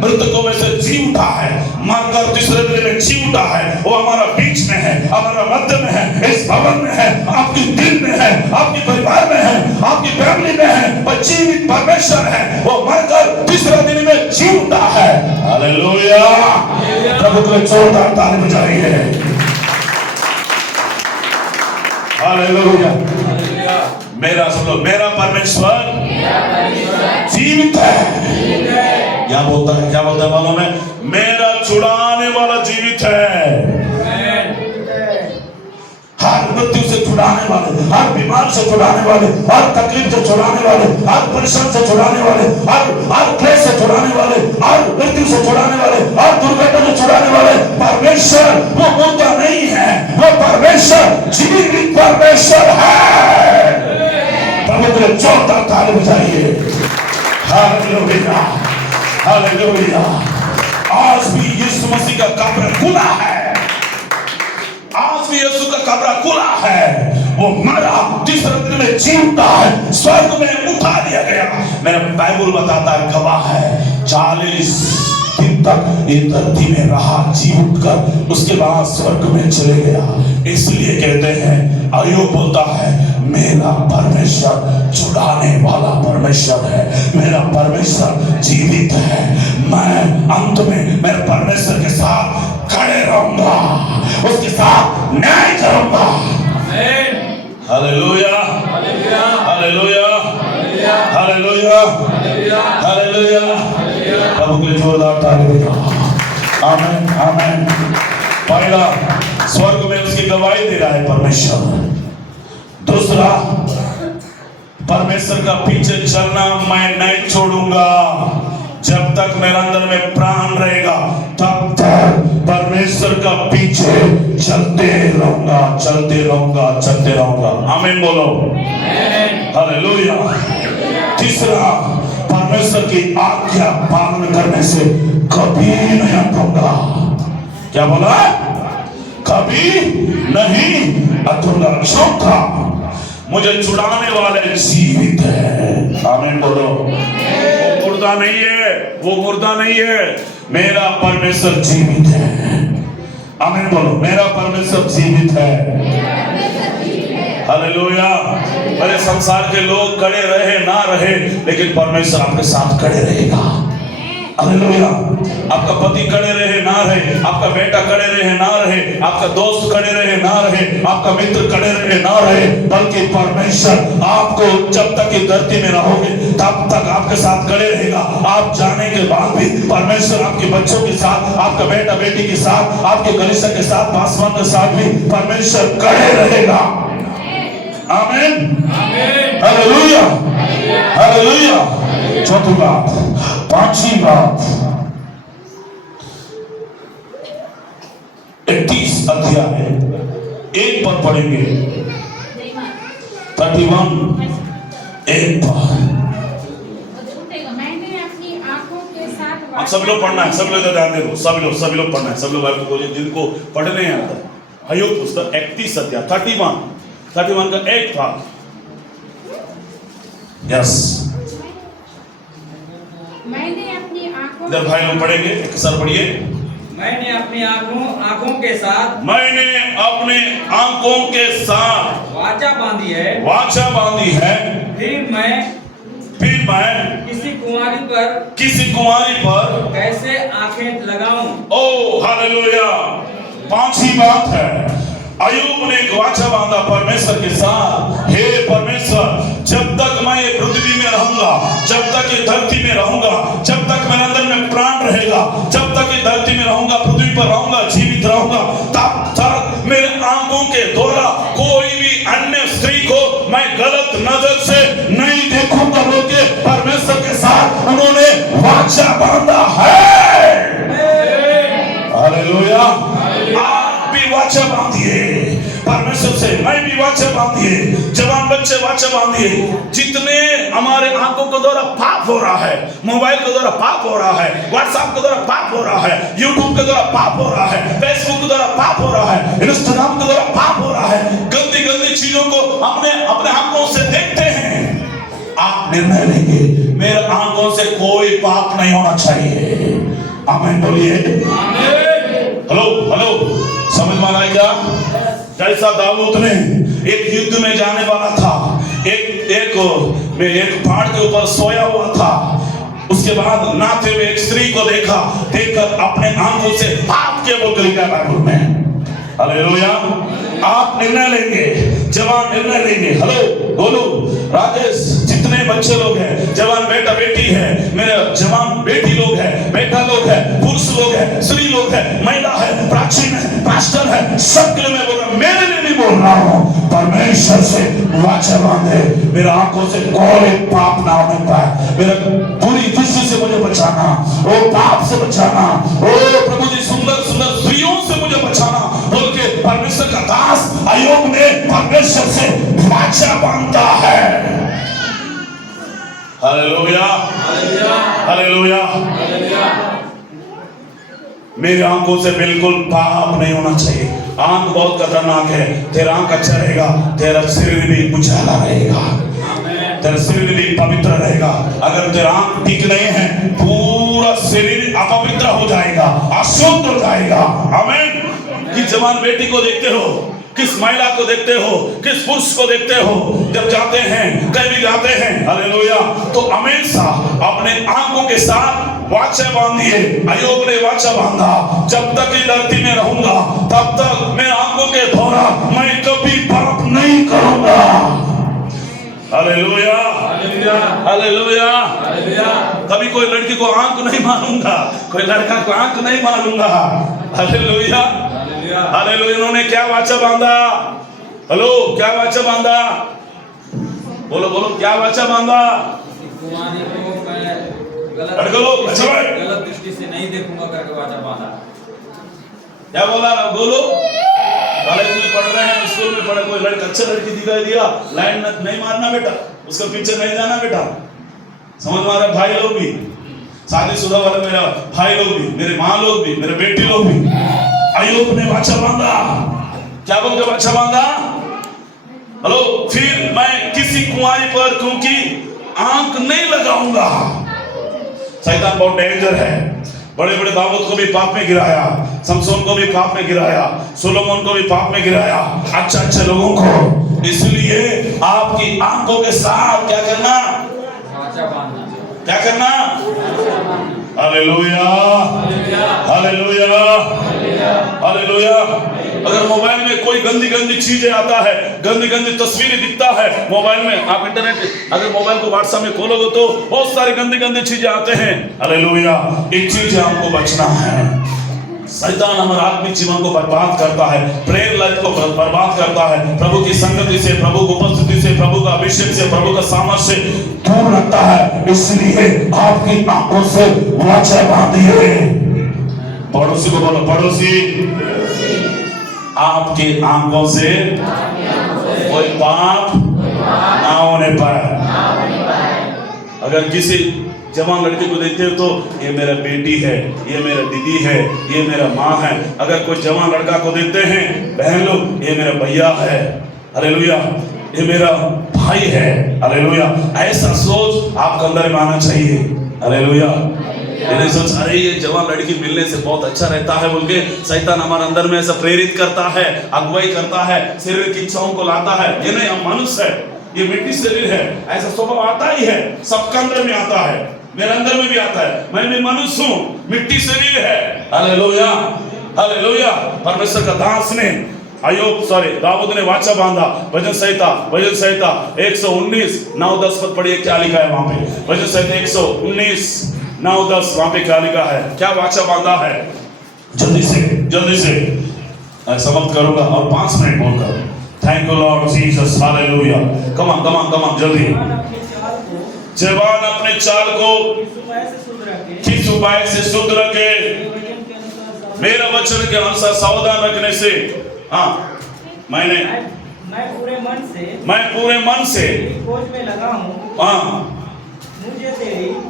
मृतकों में से जी उठा है, मरकर तीसरे दिन में जी उठा है। वो हमारा बीच में है, हमारा मध्य में है, इस भवन में है, आपके दिल में है, आपके परिवार में है, आपकी फैमिली में है। वो जीवित परमेश्वर है, वो मरकर तीसरे दिन में जी उठा है। हालेलुया। प्रभु को जोरदार ताली बजाइए। हालेलुया। मेरा परमेश्वर जीवित है। क्या बोलता है मालूम है? मेरा छुड़ाने वाला जीवित है। हर मृत्यु से छुड़ाने वाले, हर बीमार से छुड़ाने वाले, हर तकलीफ से छुड़ाने वाले, हर परेशान से छुड़ाने वाले, हर क्लेश से छुड़ाने वाले, हर मृत्यु से छुड़ाने वाले, हर दुर्घटना से छुड़ाने वाले परमेश्वर वो मुद्दा नहीं है, वो परमेश्वर जीवित परमेश्वर है। प्रभु के जोरदार ताली बजाइए। Hallelujah, hallelujah. आज भी यीशु मसीह का कब्र खुला है, आज भी यीशु का कब्र खुला है। वो मरा, तीसरे दिन में जी उठा है, स्वर्ग में उठा लिया गया। मेरा बाइबल बताता है, गवाह है, 40 दिन तक ये धरती में रहा, जी उठकर उसके बाद स्वर्ग में चले गया। इसलिए कहते हैं, अय्यूब बोलता है मेरा परमेश्वर छुड़ाने वाला परमेश्वर है, मेरा परमेश्वर जीवित है। मैं अंत में मेरे परमेश्वर के साथ खड़े रहूंगा, उसके साथ न्याय करूंगा। Hallelujah, hallelujah, hallelujah, hallelujah. प्रभु के जोरदार ताली बजाओ। आमीन, आमीन। पहला, स्वर्ग में उसकी गवाही दे रहा है परमेश्वर। दूसरा, परमेश्वर का पीछे चलना मैं नहीं छोड़ूंगा, जब तक मेरे अंदर में प्राण रहेगा तब तक परमेश्वर का पीछे चलते रहूंगा, चलते रहूंगा, चलते रहूंगा। आमीन बोलो। हालेलुया। तीसरा, परमेश्वर की आज्ञा पालन करने से कभी नहीं अटूंगा। क्या बोला? कभी नहीं अटूंगा। चौथा, मुझे छुड़ाने वाले जीवित है। आमीन बोलो। वो मुर्दा नहीं है, वो मुर्दा नहीं है, मेरा परमेश्वर जीवित है। आमीन बोलो। मेरा परमेश्वर जीवित है। हालेलुया। अरे संसार के लोग खड़े रहे ना रहे, लेकिन परमेश्वर आपके साथ खड़े रहेगा। हालेलुया। आपका पति खड़े रहे ना रहे, आपका बेटा खड़े रहे ना रहे, आपका दोस्त खड़े रहे ना रहे, आपका मित्र खड़े रहे ना रहे, बल्कि परमेश्वर आपको जब तक इस धरती में रहोगे तब तक आपके साथ खड़े रहेगा। आप जाने के बाद भी परमेश्वर आपके बच्चों के साथ, आपका बेटा बेटी के साथ, आपके कलीसिया के साथ, पासवान के साथ भी परमेश्वर खड़े रहेगा। आमीन। हालेलुया। हालेलुया। चौथी बात। पांचवी बात, 31 अध्याय 1 पर पढ़ेंगे। 31 1 पर। मैंने अपनी आंखों के साथ आप सब लोग पढ़ना है, सब लोग ध्यान दे दो, सभी लोग पढ़ना है, सब लोग बाइबल खोलिए जिनको पढ़ने नहीं आता। हयोग पुस्तक 31 अध्याय 31 का 1 भाग। यस, मैंने अपनी आंखों इधर भाई लोग पढ़ेंगे, एक साथ पढ़िए। मैंने अपनी आंखों के साथ, मैंने अपने आंखों के साथ वाचा बांधी है, वाचा बांधी है। फिर मैं किसी कुंवारी पर कैसे आंखें लगाऊं। ओ हालेलुया। पांचवी बात है, अय्यूब ने एक वाचा बांधा परमेश्वर के साथ। हे परमेश्वर, जब तक मैं ये पृथ्वी में रहूंगा, जब तक ये धरती में रहूंगा, जब तक मेरे अंदर में प्राण रहेगा, जब तक ये धरती में रहूंगा, पृथ्वी पर रहूंगा, जीवित रहूंगा, तब तक मेरे आंखों के द्वारा कोई भी अन्य स्त्री को मैं गलत नजर से नहीं देखूंगा। बोलके परमेश्वर के साथ उन्होंने वाचा बांधा है। हालेलुया। आप भी वाचा बांधिए परमेश्वर से, मैं भी वाचा बांधिए, जवान बच्चे वाचा बांधिए। जितने हमारे आंखों के द्वारा पाप हो रहा है, मोबाइल के द्वारा पाप हो रहा है, व्हाट्सएप के द्वारा पाप हो रहा है, यूट्यूब के द्वारा पाप हो रहा है, फेसबुक के द्वारा पाप हो रहा है, इंस्टाग्राम के द्वारा पाप हो रहा है, गंदी गंदी चीजों को हमने अपने आंखों से देखते हैं। आप निर्णय लेंगे, मेरे आंखों से कोई पाप नहीं होना चाहिए। आमीन बोलिए। हेलो हेलो, समझ में आ रहा है क्या? जैसा दाऊद ने एक युद्ध में जाने वाला था, एक पहाड़ के ऊपर सोया हुआ था, उसके बाद नाते हुए एक स्त्री को देखकर अपने आंखों से पाप के बोल लिखा बाइबल में। हालेलुया। आप निर्णय लेंगे, जवान निर्णय लेंगे। हेलो बोलो राजेश, जितने बच्चे लोग हैं, जवान बेटा बेटी है, मेरे जवान बेटी लोग हैं, बेटा लोग हैं, पुरुष लोग हैं, स्त्री लोग हैं, महिला है, प्राचीन है, पास्टर है, सबके लिए मैं बोल रहा हूं, मेरे लिए भी बोल रहा हूं। परमेश्वर से वाचा बांधे, मेरे आंखों से कोई पाप ना होने पाए, मेरे बुरी दृष्टि से मुझे बचाना, ओ पाप से बचाना, ओ प्रभु जी सुंदर सुंदर स्त्रियों से मुझे बचाना बोल के परमेश्वर का दास अय्यूब ने परमेश्वर से वाचा बांधा है। हालेलुया। हालेलुया। मेरी आंखों से बिल्कुल पाप नहीं होना चाहिए। आंख बहुत खतरनाक है। तेरा आंख अच्छा रहेगा, तेरा शरीर भी उजाला रहेगा, तेरा शरीर भी पवित्र रहेगा। अगर तेरा आंख ठीक नहीं है, पूरा शरीर अपवित्र हो जाएगा, अशुद्ध हो जाएगा। आमीन। किस जवान बेटी को देखते हो, किस महिला को देखते हो, किस पुरुष को देखते हो, जब जाते हैं कहीं भी जाते हैं, हालेलुया, तो हमेशा अपने आंखों के साथ वाचा बांधिए। अय्यूब ने वाचा बांधा, जब तक इस धरती में रहूंगा तब तक मेरे आंखों के द्वारा मैं कभी पाप नहीं करूंगा। हालेलुया। हालेलुया। कभी कोई लड़की को आंख नहीं मारूंगा, कोई लड़का को आंख नहीं मारूंगा। हालेलुया। हालेलुया। इन्होंने क्या वाचा बांधा? हेलो, क्या वाचा बांधा? बोलो बोलो, क्या वाचा बांधा? कुंवारी को मैं लड़के लोग अच्छा भाई गलत दृष्टि से नहीं देखूंगा करके वाचा बांधा। क्या बोला ना बोलो। कॉलेज में पढ़ रहे हैं, स्कूल में पढ़े, कोई लड़का अच्छा लड़की दिखाई दिया, लाइन नहीं मारना बेटा, उसका पीछे नहीं जाना बेटा। समझ में आ रहा है? भाई लोग भी, शादीशुदा वाले मेरा भाई लोग भी, मेरे माँ लोग भी, मेरे बेटी लोग भी, अय्यूब ने वाचा बांधा। क्या बोल के वाचा बांधा? हेलो, फिर मैं किसी कुंवारी पर क्योंकि आंख नहीं लगाऊंगा। शैतान बहुत डेंजर है। बड़े बड़े दाऊद को भी पाप में गिराया, शमशोन को भी पाप में गिराया, सोलोमन को भी पाप में गिराया, अच्छे अच्छे लोगों को। इसलिए आपकी आंखों के साथ क्या करना? वाचा बांधना। क्या करना? Hallelujah, hallelujah, hallelujah. अगर मोबाइल में कोई गंदी गंदी चीजें आता है, गंदी गंदी तस्वीरें दिखता है मोबाइल में, आप इंटरनेट अगर मोबाइल को व्हाट्सएप में खोलोगे तो बहुत सारी गंदी गंदी चीजें आते हैं। हालेलुया, इन चीजें हमको बचना है। शैतान हमारे आत्मिक जीवन को बर्बाद करता है, प्रेयर लाइफ को बर्बाद करता है, प्रभु की संगति से, प्रभु की उपस्थिति से, प्रभु का अभिषेक से, प्रभु का सामर्थ्य से दूर रखता है। इसलिए आपकी आंखों से वाचा बांधिए। पड़ोसी को बोलो, पड़ोसी आपकी आंखों से कोई पाप ना होने पाए। अगर किसी जवान लड़के को देखते हो तो ये मेरा बेटी है, ये मेरा दीदी है, ये मेरा माँ है। अगर कोई जवान लड़का को देखते हैं बहन लोग, ये मेरा भैया है, हालेलुया, ये मेरा भाई है, हालेलुया। ऐसा सोच आपके अंदर में आना चाहिए, हालेलुया। मैंने सोचा अरे ये जवान लड़की मिलने से बहुत अच्छा रहता है बोल के शैतान हमारे अंदर में ऐसा प्रेरित करता है, अगुवाई करता है, शरीर की इच्छाओं को लाता है। ये नहीं, हम मनुष्य है, ये मिट्टी शरीर है, ऐसा स्वभाव आता ही है, सबके अंदर में आता है, मेरे अंदर में भी आता है। मैं भी मनुष्य हूँ, मिट्टी शरीर है, हालेलुया, हालेलुया। परमेश्वर का दास ने दाऊद ने वाचा बांधा। भजन संहिता 119 9-10 पद पढ़िए, क्या लिखा है वहां पे? भजन संहिता 119 9-10 वहां पे क्या लिखा है? क्या वाचा बांधा है? जल्दी से समाप्त करूंगा और 5 मिनट बोलकर। Thank you Lord Jesus, hallelujah. Come on जल्दी। जवान अपने चाल को किस उपाय से शुद्ध रखे? मेरा वचन के अनुसार सावधान रखने से। हाँ, मैं पूरे मन से खोज में लगा हूँ। हाँ,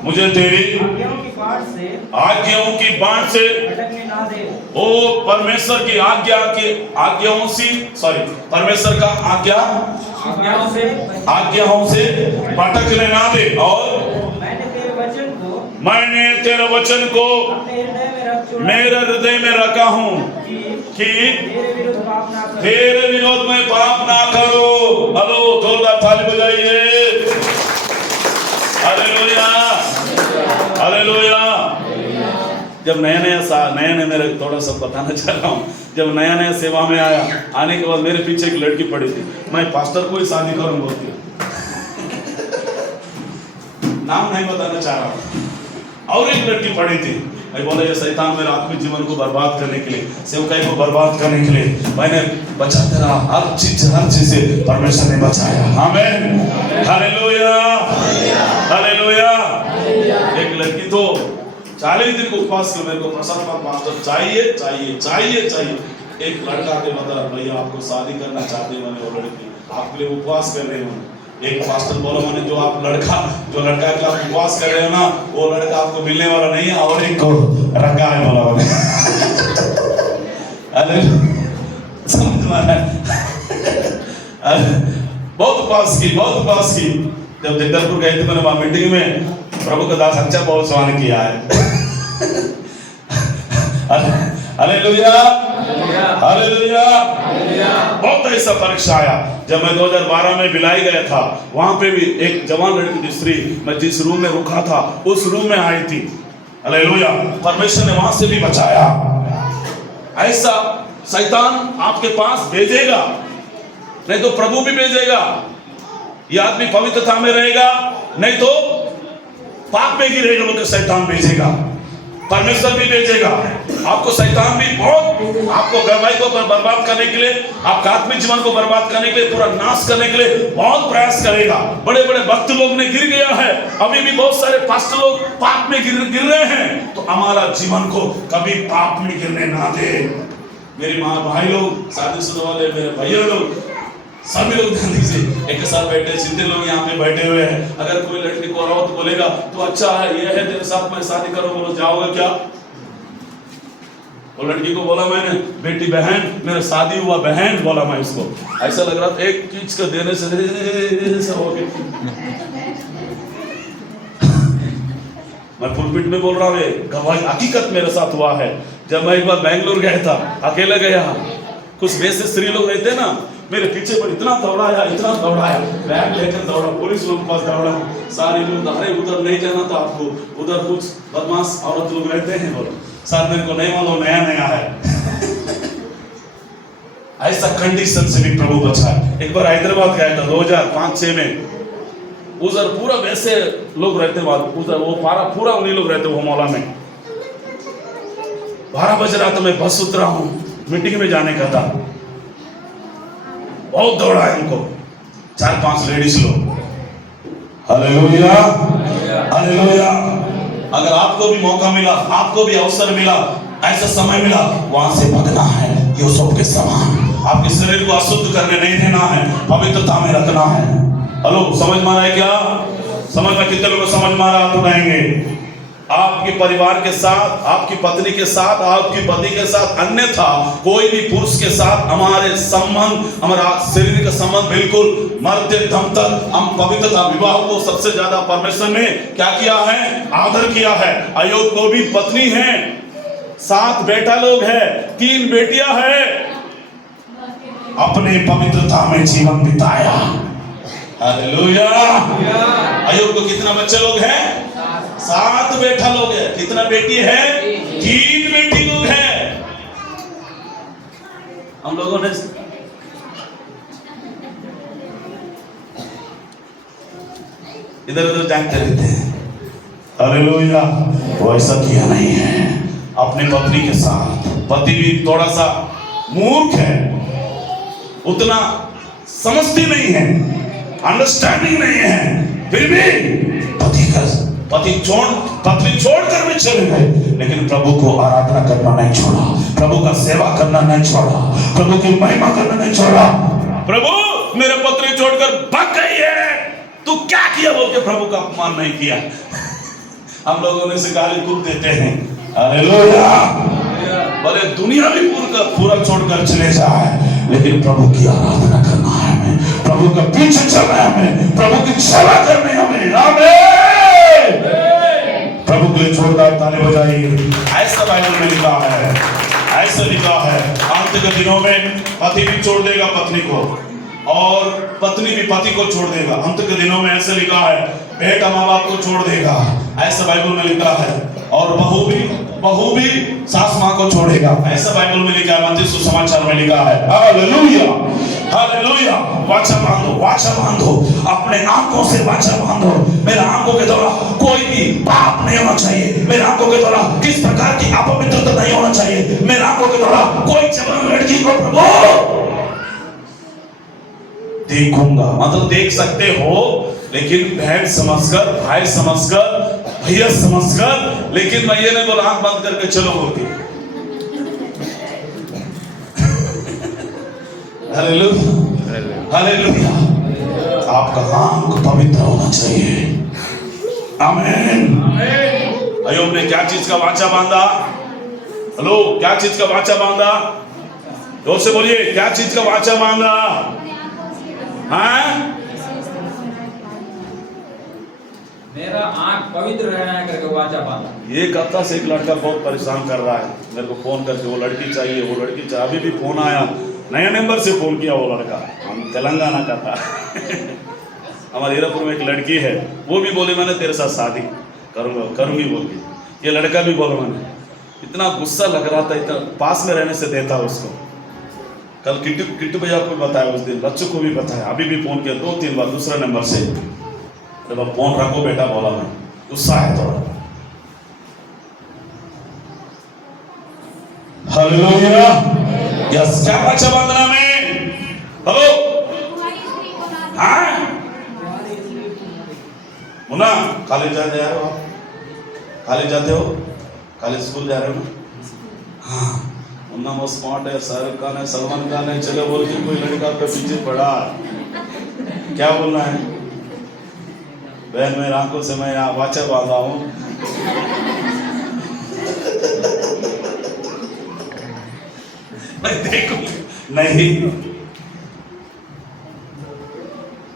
मुझे तेरी आज्ञाओं की बाढ़ से भटकने ना दे। ओ परमेश्वर की परमेश्वर का आज्ञाओं से भटकने ना दे। और मैंने तेरे वचन को मेरे हृदय में रखा हूँ कि तेरे विरोध में पाप ना करो। हेलो, जोरदार ताली बजाइए। Hallelujah, hallelujah. जब नया मेरे थोड़ा सा बताना चाह रहा हूँ, जब नया सेवा में आया, आने के बाद मेरे पीछे एक लड़की पड़ी थी। मैं पास्टर को ही शादी करूँ बोलती, नाम नहीं बताना चाह रहा हूँ। और एक लड़की पड़ी थी। मैं बोला ये शैतान मेरे आत्मिक जीवन को बर्बाद करने के लिए, सेवकाई को बर्बाद करने के लिए मैंने बचाते रहा। हर चीज से परमेश्वर ने बचाया। आमीन, हालेलुया, हालेलुया। एक लड़की तो 40 दिन को उपवास कर, मेरे को प्रसाद पास्टर चाहिए। एक लड़का के बता, भैया आपको शादी करना चाहते हैं, मैंने वो लड़की आपके लिए उपवास कर रहे हो। एक पास्टर बोला, मैंने जो लड़का के आप उपवास कर रहे हो ना, वो लड़का आपको मिलने वाला नहीं है, और एक को रखा है बोला। अरे समझ में आया? बहुत उपवास की। जब जगदलपुर गए थे, मैंने वहां मीटिंग में प्रभु का दास अच्छा बहुत सवाल किया है। Hallelujah, hallelujah. बहुत ऐसा परीक्षा आया। जब मैं 2012 में भिलाई गया था, वहां पे भी एक जवान लड़की दूसरी, मैं जिस रूम में रुका था उस रूम में आई थी। हालेलुया, परमेश्वर ने वहां से भी बचाया। ऐसा शैतान आपके पास भेजेगा, नहीं तो प्रभु भी भेजेगा। ये आदमी पवित्रता में रहेगा, नहीं तो पाप में गिरेगा, लोग शैतान भेजेगा। परमेश्वर भी भेजेगा। आपको शैतान भी बहुत आपको गवाही को बर्बाद करने के लिए, आपका आत्मिक जीवन को बर्बाद करने के लिए, पूरा नाश करने के लिए बहुत प्रयास करेगा। बड़े बड़े भक्त लोग ने गिर गया है, अभी भी बहुत सारे पास्ट लोग पाप में गिर रहे हैं। तो हमारा जीवन को कभी पाप में गिरने ना दे। मेरी माँ भाई लोग, शादीशुदा वाले मेरे भैया लोग, सभी लोग ध्यान दीजिए। एक साथ बैठे, जितने लोग यहाँ पे बैठे हुए हैं, अगर कोई लड़की को औरत बोलेगा तो अच्छा है, ये है तेरे साथ मैं शादी करूँ, बोलो जाओगे क्या? वो लड़की को बोला मैंने, बेटी बहन, मेरा शादी हुआ बहन बोला मैं उसको। ऐसा लग रहा था एक चीज का देने से हो गया। मैं पुलपिट में बोल रहा हूँ, गवाही हकीकत मेरे साथ हुआ है। जब मैं एक बार बेंगलोर गया था, अकेले गया, कुछ वैसे स्त्री लोग रहते ना, मेरे पीछे पर इतना दौड़ाया, बैग लेकर दौड़ा, पुलिस लोग पास दौड़ा, सारे लोग, अरे उधर नहीं जाना था आपको, उधर कुछ बदमाश औरत लोग रहते हैं। बोलो सर मेरे को नहीं मालूम, नया है। ऐसा कंडीशन से भी प्रभु बचा। एक बार हैदराबाद गया था 2005-6 में, उधर पूरा वैसे लोग रहते, उधर वो पूरा उन्हीं लोग रहते वो मौला में। 12 बज रहा था, मैं बस उतरा हूँ, मीटिंग में जाने का था। बहुत दौड़ा है उनको, 4-5 लेडीज लोग। Hallelujah, hallelujah. अगर आपको भी मौका मिला, आपको भी अवसर मिला, ऐसा समय मिला, वहां से भगना है यूसुफ के समान। आपके शरीर को अशुद्ध करने नहीं देना है, पवित्रता में रखना है। हेलो, समझ में आ रहा है क्या? समझ में कितने लोगों को समझ में आ रहा? तो रहेंगे आपके परिवार के साथ, आपकी पत्नी के साथ, आपकी पति के साथ, अन्यथा कोई भी पुरुष के साथ हमारे संबंध, हमारा शरीर का संबंध बिल्कुल मरते दम तक हम पवित्रता, विवाह को सबसे ज्यादा परमेश्वर ने क्या किया है? आदर किया है। अय्यूब को भी पत्नी है, 7 बेटा लोग है, 3 बेटियां है, अपने पवित्रता में जीवन बिताया। हालेलुया। अय्यूब को कितना बच्चे लोग हैं? 7 बेटा लोग है। कितना बेटी है? 3 बेटी लोग है। हम लोगों ने इधर उधर जानते रहते हैं। हालेलुया। वो ऐसा किया नहीं है अपनी पत्नी के साथ। पति भी थोड़ा सा मूर्ख है, उतना समझती नहीं है, अंडरस्टैंडिंग नहीं है, फिर भी पत्नी छोड़कर भी चले गए, लेकिन प्रभु को आराधना करना नहीं छोड़ा, प्रभु का सेवा करना नहीं छोड़ा, प्रभु की महिमा करना नहीं छोड़ा। प्रभु मेरे पत्नी छोड़कर भाग गई है, तू क्या किया बोल के प्रभु का अपमान नहीं किया। हम लोगों ने से गाली खूब देते हैं। हालेलुया। भले दुनिया भी पूरा छोड़कर चले जाए, लेकिन प्रभु की आराधना करना है हमें, प्रभु के पीछे चलना है हमें, प्रभु की सेवा करनी है हमें। आमीन। प्रभु के लिए जोरदार ताली बजाइए। ऐसा बाइबल में लिखा है, ऐसा लिखा है, अंत के दिनों में पति भी छोड़ देगा पत्नी को, और पत्नी भी पति को छोड़ देगा। अंत के दिनों में ऐसे लिखा है, बेटा माँ बाप को छोड़ देगा, ऐसा बाइबल में लिखा है। और बहू भी सास माँ को छोड़ेगा, ऐसा बाइबल में लिखा है। मत्ती सुसमाचार में लिखा है। Hallelujah, hallelujah. वाचा बांधो, अपने आंखों से वाचा बांधो। मेरे आंखों के द्वारा कोई भी पाप नहीं होना चाहिए, मेरे आंखों के द्वारा किस प्रकार की अपवित्रता नहीं होना चाहिए, मेरे आंखों के द्वारा कोई जवान लड़की को प्रभु देखूंगा, मतलब देख सकते हो, लेकिन बहन समझकर, भाई समझकर, भैया समझकर, लेकिन मैं ये नहीं बोला आंख बंद करके चलो बोलती। Hallelujah, hallelujah. आपका आंख पवित्र होना चाहिए। आमीन। अय्यूब ने क्या चीज का वाचा बांधा? हेलो, क्या चीज का वाचा बांधा? जोर से बोलिए, क्या चीज का वाचा बांधा? हाँ? मेरा आंख पवित्र रहना है करके वाचा बांधा। एक हफ्ता से एक लड़का बहुत परेशान कर रहा है मेरे को फोन करके, वो लड़की चाहिए, वो लड़की चाहिए। अभी भी फोन आया, नया नंबर से फोन किया वो लड़का, हम तेलंगाना का था। हमारे हीरापुर में एक लड़की है, वो भी बोली मैंने तेरे साथ शादी करूंगी बोल के। ये लड़का भी बोला मैंने, इतना गुस्सा लग रहा था, इतना पास में रहने से देता उसको। कल किट्टू भैया को बताया, उस दिन बच्चों को भी बताया, अभी भी फोन किया 2-3 बार दूसरा नंबर से। जब फोन रखो बेटा बोला मैं, गुस्सा है थोड़ा। हालेलुया। यस, क्या रक्षाबंधन में? हेलो, तुम्हारी स्त्री को ना हाँ मुन्ना, कॉलेज जा रहे हो आप? कॉलेज जाते हो? कॉलेज स्कूल जा रहे हो ना? हाँ, मुन्ना बहुत स्मार्ट है, शाहरुख खान है, सलमान खान है, चलो बोल के कोई लड़का आपके पीछे पड़ा, क्या बोलना है? बहन मेरी आंखों से मैं यहाँ वाचा बांधा हूँ। मैं देखूं नहीं,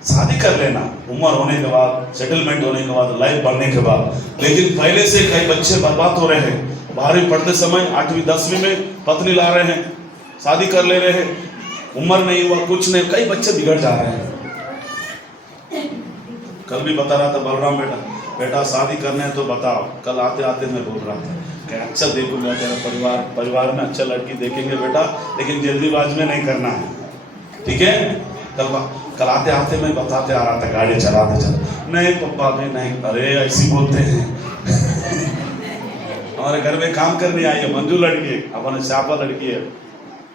शादी कर लेना उम्र होने के बाद, सेटलमेंट होने के बाद, लाइफ बढ़ने के बाद। लेकिन पहले से कई बच्चे बर्बाद हो रहे हैं। 12वीं पढ़ते समय 8वीं 10वीं में पत्नी ला रहे हैं, शादी कर ले रहे हैं, उम्र नहीं हुआ कुछ नहीं, कई बच्चे बिगड़ जा रहे हैं। कल भी बता रहा था बलराम बेटा शादी करने है तो बताओ। कल आते आते मैं बोल रहा था कि अच्छा देखूंगा तेरा परिवार में अच्छा लड़की देखेंगे बेटा, लेकिन जल्दीबाजी में नहीं करना है, ठीक है? कल आते आते मैं बताते आ रहा था, गाड़ी चलाते नहीं पप्पा भी नहीं, अरे ऐसी बोलते हैं। हमारे घर में काम करने आई है मंजू लड़की है, अपने श्यापा लड़की है,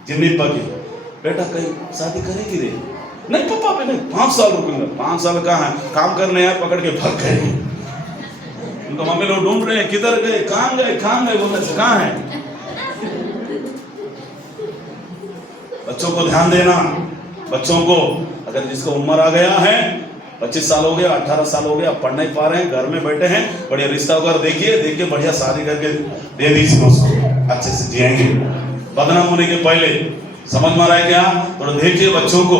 जिन्नी पकी, बेटा कहीं शादी करेगी रे? नहीं पप्पा भी नहीं, 5 साल रुकूंगा। 5 साल कहाँ है, काम करने आए, पकड़ के भाग गए। उनको मम्मी लोग ढूंढ रहे हैं, किधर गए, कहाँ गए बोलने से कहाँ है? बच्चों को ध्यान देना, बच्चों को अगर जिसको उम्र आ गया है, 25 साल हो गया, 18 साल हो गया, पढ़ नहीं पा रहे हैं, घर में बैठे हैं, बढ़िया रिश्ता वगैरह देखिए बढ़िया शादी करके दे दीजिए उसको, अच्छे से जिएंगे। बदनाम होने के पहले समझ में आ रहा है क्या? थोड़ा देखिए बच्चों को,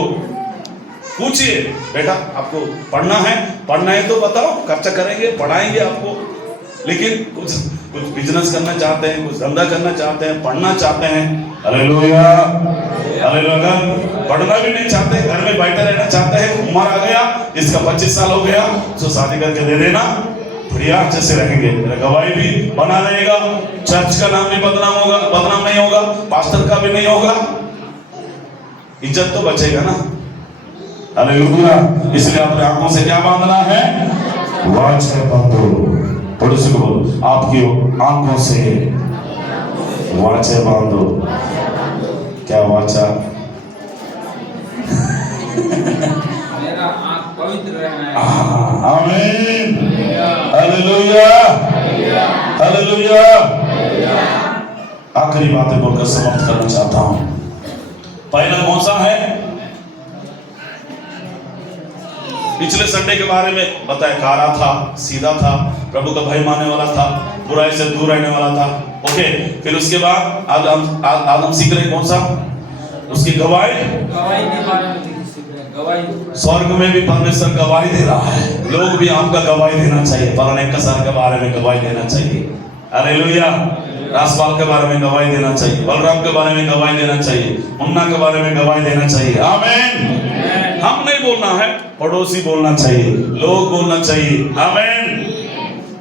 पूछिए बेटा आपको पढ़ना है तो बताओ, खर्चा करेंगे, पढ़ाएंगे आपको। लेकिन कुछ बिजनेस करना चाहते हैं, कुछ धंधा करना चाहते हैं, पढ़ना चाहते हैं, हालेलुया हालेलुया, पढ़ना भी नहीं चाहते, घर में बैठे रहना चाहते हैं, उम्र आ गया, इसका 25 साल हो गया, तो शादी करके दे देना, बढ़िया अच्छे से रहेंगे, गवाही भी बना रहेगा, चर्च का नाम भी बदनाम नहीं होगा, पास्टर का भी नहीं होगा, इज्जत तो बचेगा ना। हालेलुया। इसलिए अपने आंखों से क्या बांधना है? वाचा बांधो। पड़ोसी को बोलो, आपकी आंखों से वाचा बांधो। क्या वाचा? मेरा आँख पवित्र रहना है। आमीन, हालेलुया हालेलुया। आखिरी बातें बोलकर समाप्त करना चाहता हूं। पहला कौन सा है? पिछले संडे के बारे में बताया, कारा था, सीधा था, प्रभु का भय मानने वाला था, बुराई से दूर रहने वाला था। ओके, फिर उसके बाद आज हम सीख रहे कौन सा? उसकी गवाही के बारे में सीख रहे हैं, गवाही। स्वर्ग में भी परमेश्वर गवाही दे रहा है, लोग भी आपका गवाही देना चाहिए। फलाने कसार के बारे में गवाही देना चाहिए, हालेलुया। राजपाल के बारे में गवाही देना चाहिए, बलराम के बारे में गवाही देना चाहिए, मुन्ना के बारे में गवाही देना चाहिए। आमीन। हम नहीं बोलना है, पड़ोसी बोलना चाहिए, लोग बोलना चाहिए। आमीन।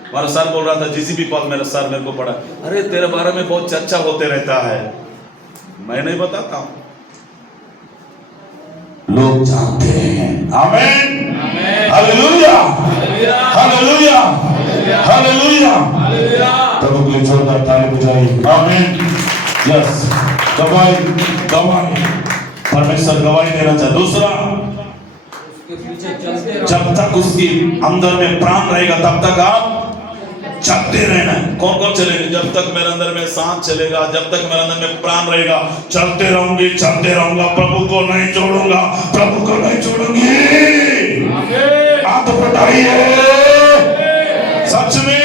हमारा सर बोल रहा था, जीसीबी कॉल मेरा सर मेरे को पढ़ा, अरे तेरे बारे में बहुत चर्चा होते रहता है। मैं नहीं बताता हूं, लोग जानते हैं। आमीन, हालेलुया हालेलुया हालेलुया। प्रभु के लिए जोरदार ताली बजाइए। आमीन। यस, गवाही परमेश्वर गवाही देना चाहिए। दूसरा, उसके पीछे चलते रहो। जब तक उसकी अंदर में प्राण रहेगा तब तक आप चलते रहना। कौन कौन चलेंगे? जब तक मेरे अंदर में सांस चलेगा, जब तक मेरे अंदर में प्राण रहेगा, चलते रहूंगी, चलते रहूंगा, प्रभु को नहीं छोड़ूंगा, प्रभु को नहीं छोड़ूंगी। हाथ उठाइए, सच में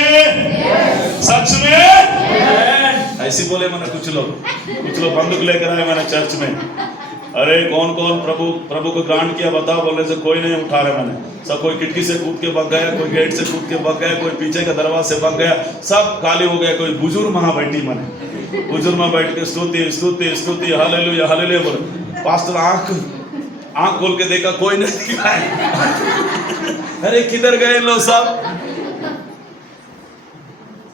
ऐसी बोले मैंने। कुछ लोग बंदूक लेकर आए मैंने चर्च में। अरे कौन प्रभु को ग्रांट किया बताओ, बोलने से कोई नहीं उठा रहा। मैंने सब, कोई खिड़की से कूद के भाग गया, कोई गेट से कूद के भाग गया, कोई पीछे के दरवाजे से भाग गया, सब खाली हो गया। कोई बुजुर्ग वहां बैठी, मैंने बुजुर्ग में बैठ के स्तुति स्तुति स्तुति हालेलुया हालेलुया बोले। पास्टर आंख खोल के देखा, कोई नहीं दिखा है। अरे किधर गए लोग सब?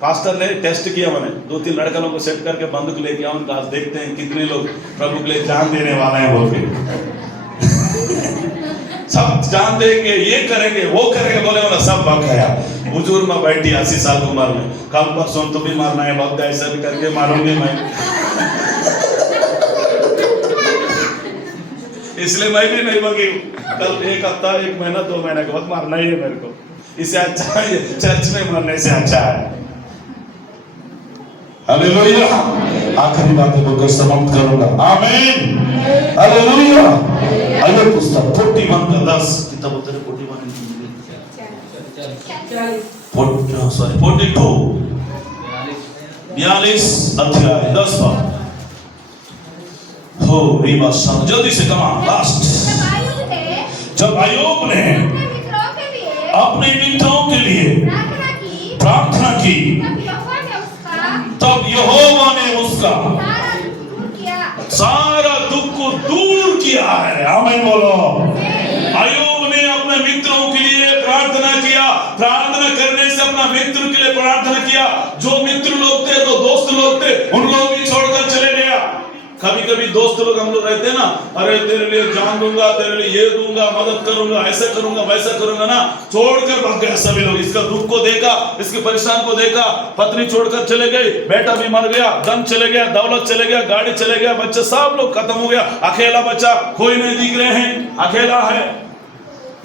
पास्टर ने टेस्ट किया, मैंने 2-3 लड़का लोगों को सेट करके बंदूक लेके आओ, उनका देखते हैं कितने लोग प्रभु के लिए जान देने वाले हैं बोल के। सब जान देंगे, ये करेंगे वो करेंगे बोले वाला सब भाग गया। बुजुर्ग में बैठी 80 साल की उम्र में, कल परसों तो भी मारना है, भाग गया, ऐसा भी करके मारूंगी मैं। इसलिए मैं भी नहीं मांगी कल 1 हफ्ता 1 महीना 2 महीने के बाद मारना ही है मेरे को। इससे अच्छा है चर्च में मरने से अच्छा है। हालेलुया। आखिरी बातें बोलकर समाप्त करूंगा। आमीन। हालेलुया। आइए पुस्तक 41 का 10 किताब होते हैं 41 42 42 अध्याय 10 पद। हो रीबा सन जल्दी से कमा लास्ट। जब अय्यूब ने अपने मित्रों के लिए प्रार्थना की तब यहोवा ने उसका सारा दुख को दूर किया है। आमीन बोलो। अय्यूब ने अपने मित्रों के लिए प्रार्थना किया। प्रार्थना करने से अपना मित्र के लिए प्रार्थना किया। जो मित्र लोग थे, तो दोस्त लोग थे, उन लोग भी छोड़कर चले गया। कभी कभी दोस्त लोग हम लोग रहते हैं ना, अरे तेरे लिए जान दूंगा, तेरे लिए ये दूंगा, मदद करूंगा, ऐसा करूंगा, वैसा करूंगा ना, छोड़कर भाग गए सभी लोग। इसका दुख को देखा, इसके परेशान को देखा, पत्नी छोड़कर चले गई, बेटा भी मर गया, धन चले गया, दौलत चले गया, गाड़ी चले गया, बच्चे सब लोग खत्म हो गया, अकेला बच्चा, कोई नहीं दिख रहे हैं, अकेला है।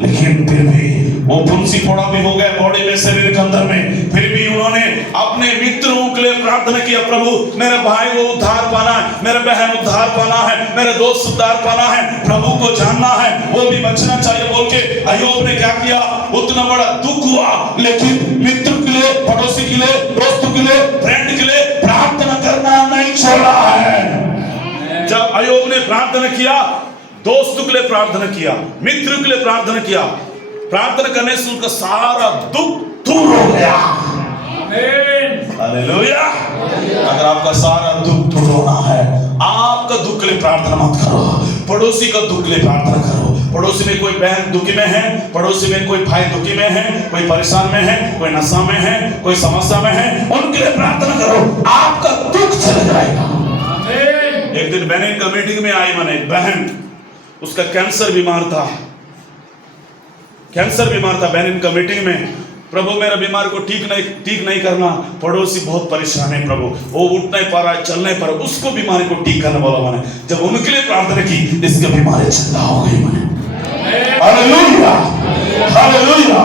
लेकिन फिर भी वो फुंसी फोड़ा भी हो गए बॉडी में, शरीर के अंदर में, फिर भी उन्होंने अपने मित्रों के लिए प्रार्थना किया, प्रभु मेरे भाई को उद्धार पाना है, मेरे बहन उद्धार पाना है, मेरे दोस्त उद्धार पाना है, प्रभु को जानना है, वो भी बचना चाहिए बोल के अय्यूब ने क्या किया, उतना बड़ा दुख हुआ लेकिन मित्र के लिए, पड़ोसी के लिए, दोस्तों के लिए, फ्रेंड के लिए प्रार्थना करना नहीं छोड़ा है। जब अय्यूब ने प्रार्थना किया, दोस्तों के लिए प्रार्थना किया, मित्र के लिए प्रार्थना किया, प्रार्थना करने से उनका सारा दुख दूर हो गया। आमीन। हालेलुया। अगर आपका सारा दुख दूर होना है, आपका दुख के लिए प्रार्थना मत करो, पड़ोसी का दुख के लिए प्रार्थना करो। पड़ोसी में कोई बहन दुखी में है, पड़ोसी में कोई भाई दुखी में है, कोई परेशान में है, कोई नशा में है, कोई समस्या में है, उनके लिए प्रार्थना करो, आपका दुख चला जाएगा। आमीन। एक दिन बहन का मीटिंग में आई, मैंने बहन, उसका कैंसर बीमार था, कैंसर बीमार था। बहन का मीटिंग में, प्रभु मेरा बीमार को ठीक नहीं करना, पड़ोसी बहुत परेशान है प्रभु, वो उठ नहीं पा रहा है, चल नहीं पा रहा, उसको बीमारी को ठीक करने वाला मैंने जब उनके लिए प्रार्थना की, इसकी बीमारी चंगा हो गई। मैंने हालेलुया, हालेलुया,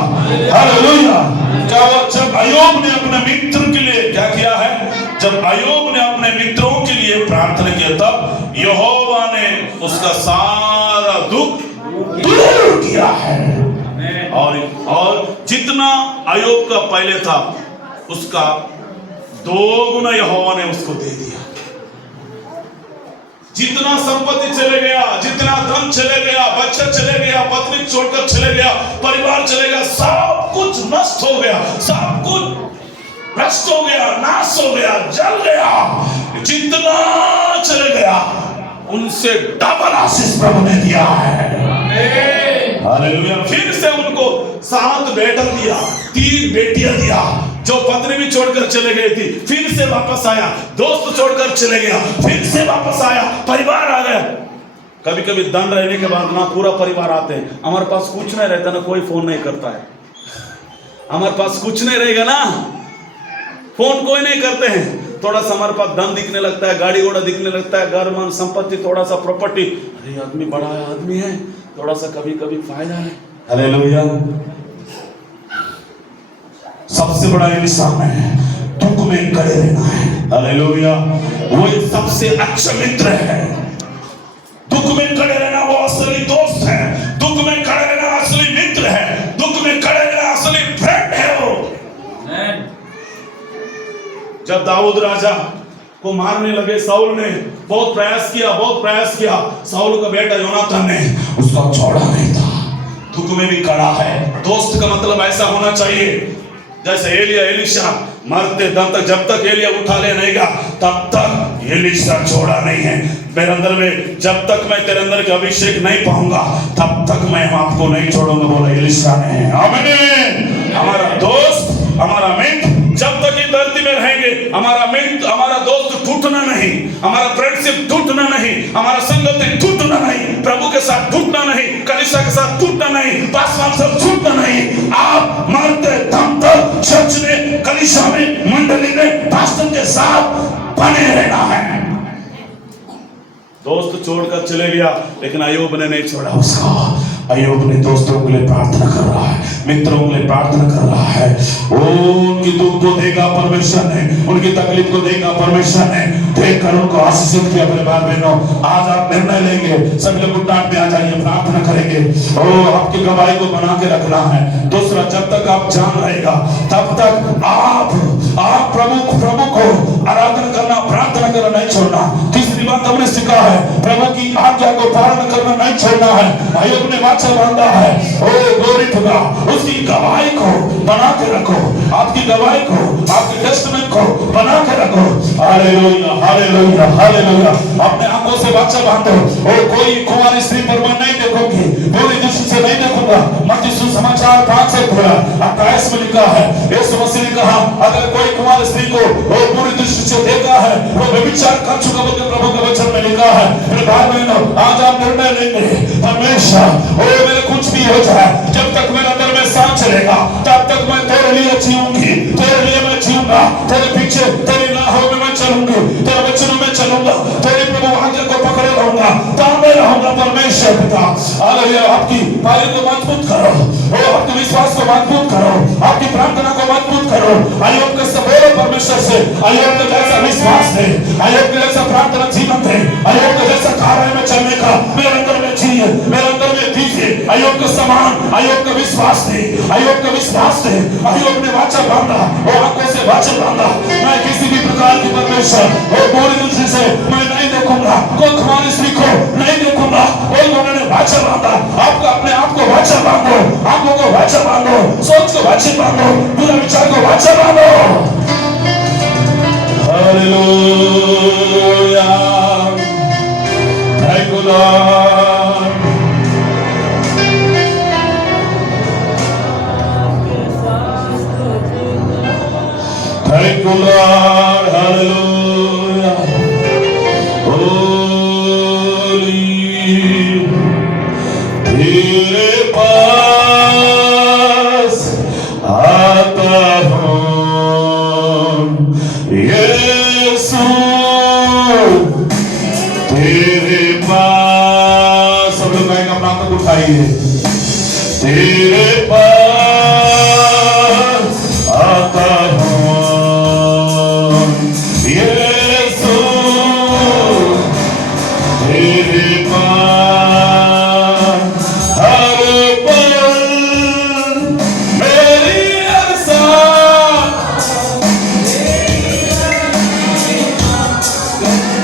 हालेलुया। जब अय्यूब ने अपने मित्र के लिए क्या किया है, जब अय्यूब ने अपने मित्रों के लिए प्रार्थना किया, तब यहोवा ने उसका सारा दुख दूर किया है। और जितना अय्यूब का पहले था, उसका 2 गुना यहोवा ने उसको दे दिया। जितना संपत्ति चले गया, जितना धन चले गया, बच्चा चले गया, पत्नी छोड़कर चले गया, परिवार चले गया, सब कुछ नष्ट हो गया, सब कुछ भ्रष्ट हो गया, नाश हो गया, जल गया, जितना चले गया उनसे डबल आशीष प्रभु ने दिया है। हालेलुया। फिर से उनको 7 बेटा दिया, 3 बेटियां दिया। जो पत्नी भी छोड़कर चले गई थी, फिर से वापस आया, दोस्त छोड़कर चले गया, फिर से वापस आया, परिवार आ गया। कभी कभी धन रहने के बाद ना पूरा परिवार आते हैं, हमारे पास कुछ नहीं रहता ना, कोई फोन नहीं करता है। हमारे पास कुछ नहीं रहेगा ना, फोन कोई नहीं करते हैं। थोड़ा सा हमारे पास धन दिखने लगता है, गाड़ी घोड़ा दिखने लगता है, घर मान संपत्ति, थोड़ा सा प्रॉपर्टी, अरे आदमी बड़ा आदमी है, थोड़ा सा कभी कभी फायदा है। हालेलुया। सबसे बड़ा इंसान है, दुख में खड़े रहना है। हालेलुया। वो सबसे अच्छा मित्र है। दुख में खड़े रहना वो असली दोस्त है, दुख में खड़े रहना असली मित्र है, दुख में खड़े रहना असली फ्रेंड है वो। जब दाऊद राजा को मारने लगे, साउल ने बहुत प्रयास किया, साउल का बेटा योनाथन ने उसका छोड़ा नहीं था, दुख में भी खड़ा है। दोस्त का मतलब ऐसा होना चाहिए जैसे एलिया एलीशा मरते दम तक, जब तक एलिया उठा ले नहीं गा तब तक एलीशा छोड़ा नहीं है। मेरे अंदर में जब तक मैं तेरे अंदर का अभिषेक नहीं पाऊंगा तब तक मैं आपको नहीं छोड़ूंगा, बोला एलीशा ने। आमीन। हमारा दोस्त, हमारा मित्र जब तक इस धरती में रहेंगे, हमारा मित्र, हमारा दोस्त टूटना नहीं, हमारा फ्रेंडशिप टूटना नहीं, हमारा संगति टूटना नहीं, प्रभु के साथ टूटना नहीं, कलीसिया के साथ टूटना नहीं, पासवान से टूटना नहीं। आप मरते दम तक चर्च में, कलीसिया में, मंडली में, पास्टर के साथ बने रहना है। दोस्त छोड़कर चले गया, लेकिन अय्यूब ने नहीं छोड़ा उसको। अय्यूब ने दोस्तों के लिए प्रार्थना कर रहा है, मित्रों के लिए प्रार्थना कर रहा है। उनकी दुख को देखा परमेश्वर ने, उनकी तकलीफ को देखा परमेश्वर ने, देखकर उनको आशीषित किया। मेरे भाई बहनों, आज आप निर्णय लेंगे, सभी लोग उठाट में आ जाइए, प्रार्थना करेंगे। ओ, आपकी गवाही को बना के रखना है। दूसरा, जब तक आप जान रहेगा तब तक आप प्रभु को आराधना करना, प्रार्थना करना नहीं छोड़ना। तीसरी बात हमने सीखा है, प्रभु की आज्ञा को पालन करना नहीं छोड़ना है। अय्यूब ने वाचा बांधा है। ओ ग्लोरी टू गॉड, उसकी गवाही को बना के रखो, आपकी गवाही को, आपके टेस्टमेंट को बना के रखो। Hallelujah, hallelujah, hallelujah. अपने आंखों से वाचा बांधो। और कोई कुंवारी स्त्री पर मैं नहीं देखूंगी, बुरी दृष्टि से नहीं देखूंगा। मत्ती सुसमाचार 5 से 28 में लिखा है, यीशु मसीह ने कहा, अगर कोई कुंवारी स्त्री को बुरी दृष्टि से देखा है वो व्यभिचार कर चुका, बोलकर प्रभु के वचन में लिखा है। मेरे भाई बहनों, आज आप निर्णय लेंगे, परमेश्वर, ओ मेरे कुछ भी हो जाए, जब तक मेरे अंदर में सांस चलेगा तब तक मैं तेरे लिए जीऊंगी, तेरे लिए मैं जीऊंगा, तेरे पीछे, तेरी राहों में मैं चलूंगी, तेरे वचनों में चलूंगा, तेरे प्रभु आज्ञा को पकड़े रहूंगा, ताने रहूंगा। परमेश्वर पिता, हालेलुया, आपकी पायल को मजबूत करो, और आपके विश्वास को मजबूत करो, आपकी प्रार्थना को मजबूत करो। अय्यूब के सबोरे परमेश्वर से अय्यूब के जैसा विश्वास है, अय्यूब के जैसा प्रार्थना जीवन है, अय्यूब के जैसा कार्य में चलने का मेरे अंदर में जिए, मेरे अंदर में दीजिए। अय्यूब के समान अय्यूब का विश्वास थे, अय्यूब का विश्वास थे। अय्यूब ने वाचा बांधा, और आंखों से वाचा बांधा, मैं किसी भी प्रकार की परमेश्वर और बुरी दृष्टि से मैं नहीं देखूंगा, कोई कुंवारी स्त्री को नहीं देखूंगा। और उन्होंने वाचा बांधा। आपको अपने आप को वाचा बांधो, आंखों को वाचा बांधो, सोच को वाचा बांधो, पूरा विचार को वाचा बांधो। Hallelujah, thank you Lord. Thank you, Lord, hallelujah. Holy, तेरे पास आता हूँ, यीशु, तेरे पास। सब लोग कहेंगे, अपना हाथ उठाइए। तेरे पास आता हूँ, यीशु, तेरे पास हर पल मेरी आशा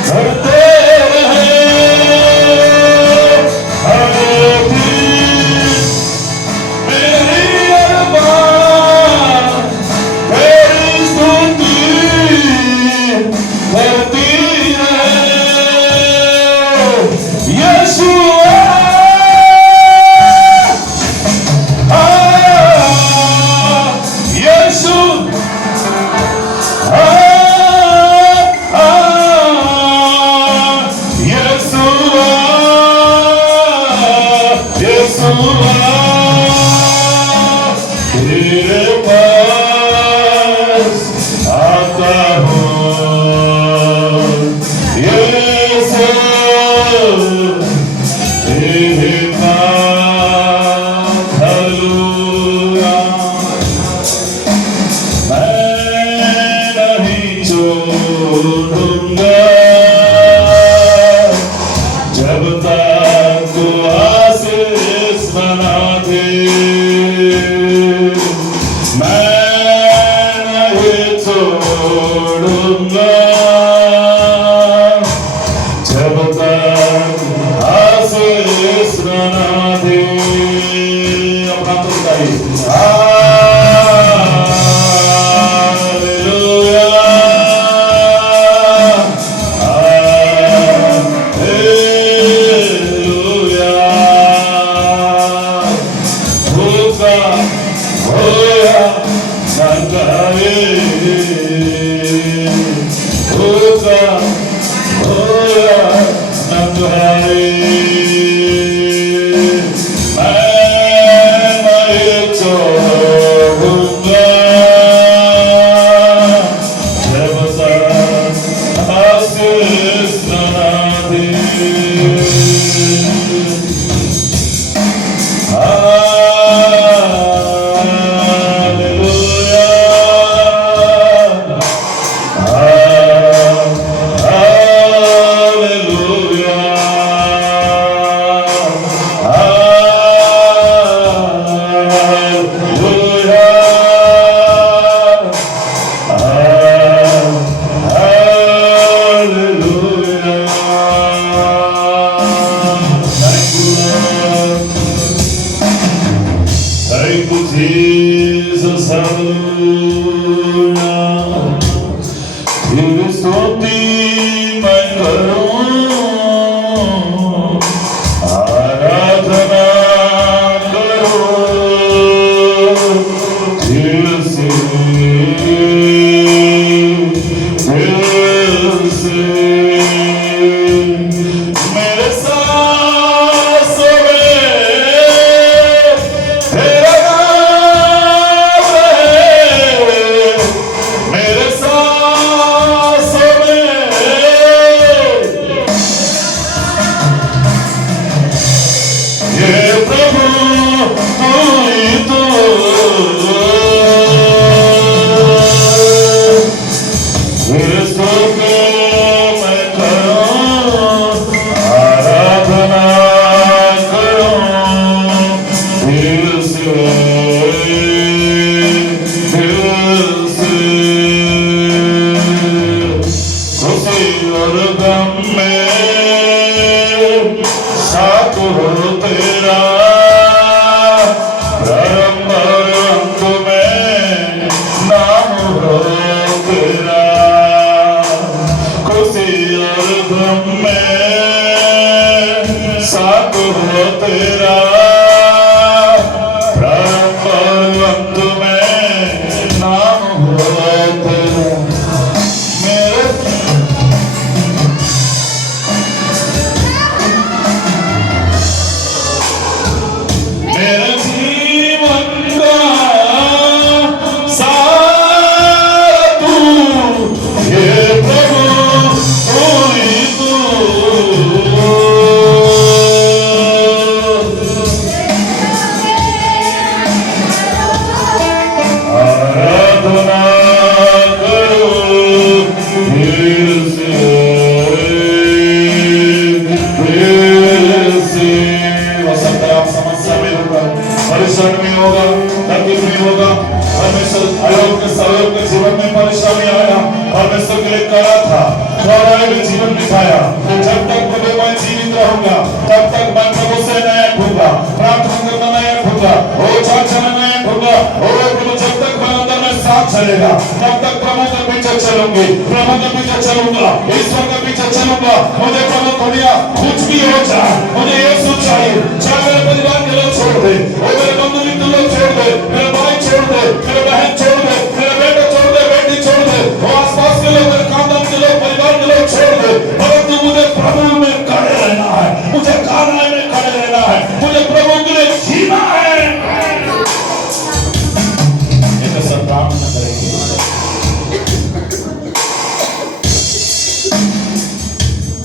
करते रहे, हर दिन मेरी अरमान तेरी स्तुति करती रहे। यीशुआ, यीशु, यीशुआ, यीशुआ, तेरे पास आता हूँ, यीशु, तेरे पास। हालेलुया, मैं नहीं छोड़ूंगा जब तक तू आशीष बना दे। मैं नहीं छोड़ूंगा जब तक आशीष बना दे। अपना तो बताइए। Hallelujah, hallelujah, Jesus, hallelujah. तेरी स्तुति मैं करूं, आराधना करूं दिल से, दिल से। मेरे सांसों में तेरा नाम है, मेरे सांसों में ये प्रभु तू ही तो। यीशु को मैं करूं, आराधना करूं दिल से, दिल से। खुशी और गम में साथ हो तेरा, प्रारंभ और अंत में नाम हो तेरा। खुशी और गम में साथ हो तेरा, प्रारंभ और अंत में नाम हो तेरा। मेरे मेरे जीवन का सारा तू, ये प्रभु तू ही तू। आराधना करूं दिल से, दिल से। हो सकता है आप समस्या में होगा, परेशानी में होगा, तकलीफ में होगा। परमेश्वर आयोग के सहयोग के जीवन में परेशानी आया, परमेश्वर के लिए करा था, द्वारा भी जीवन दिखाया। जब तक प्रभु मैं जीवित रहूंगा, तब तक मैं प्रभु से नया होगा, प्रार्थना करना नया होगा, ओ चाचना नया होगा। ओ प्रभु जब तक मैं अंदर में साथ चलेगा, तब तक प्रभु के पीछे चलूंगी, प्रभु के पीछे चलूंगा, ईश्वर के पीछे चलूंगा। मुझे प्रभु दुनिया कुछ भी हो जाए, मुझे यीशु चाहिए। चाहे मेरे परिवार के लोग छोड़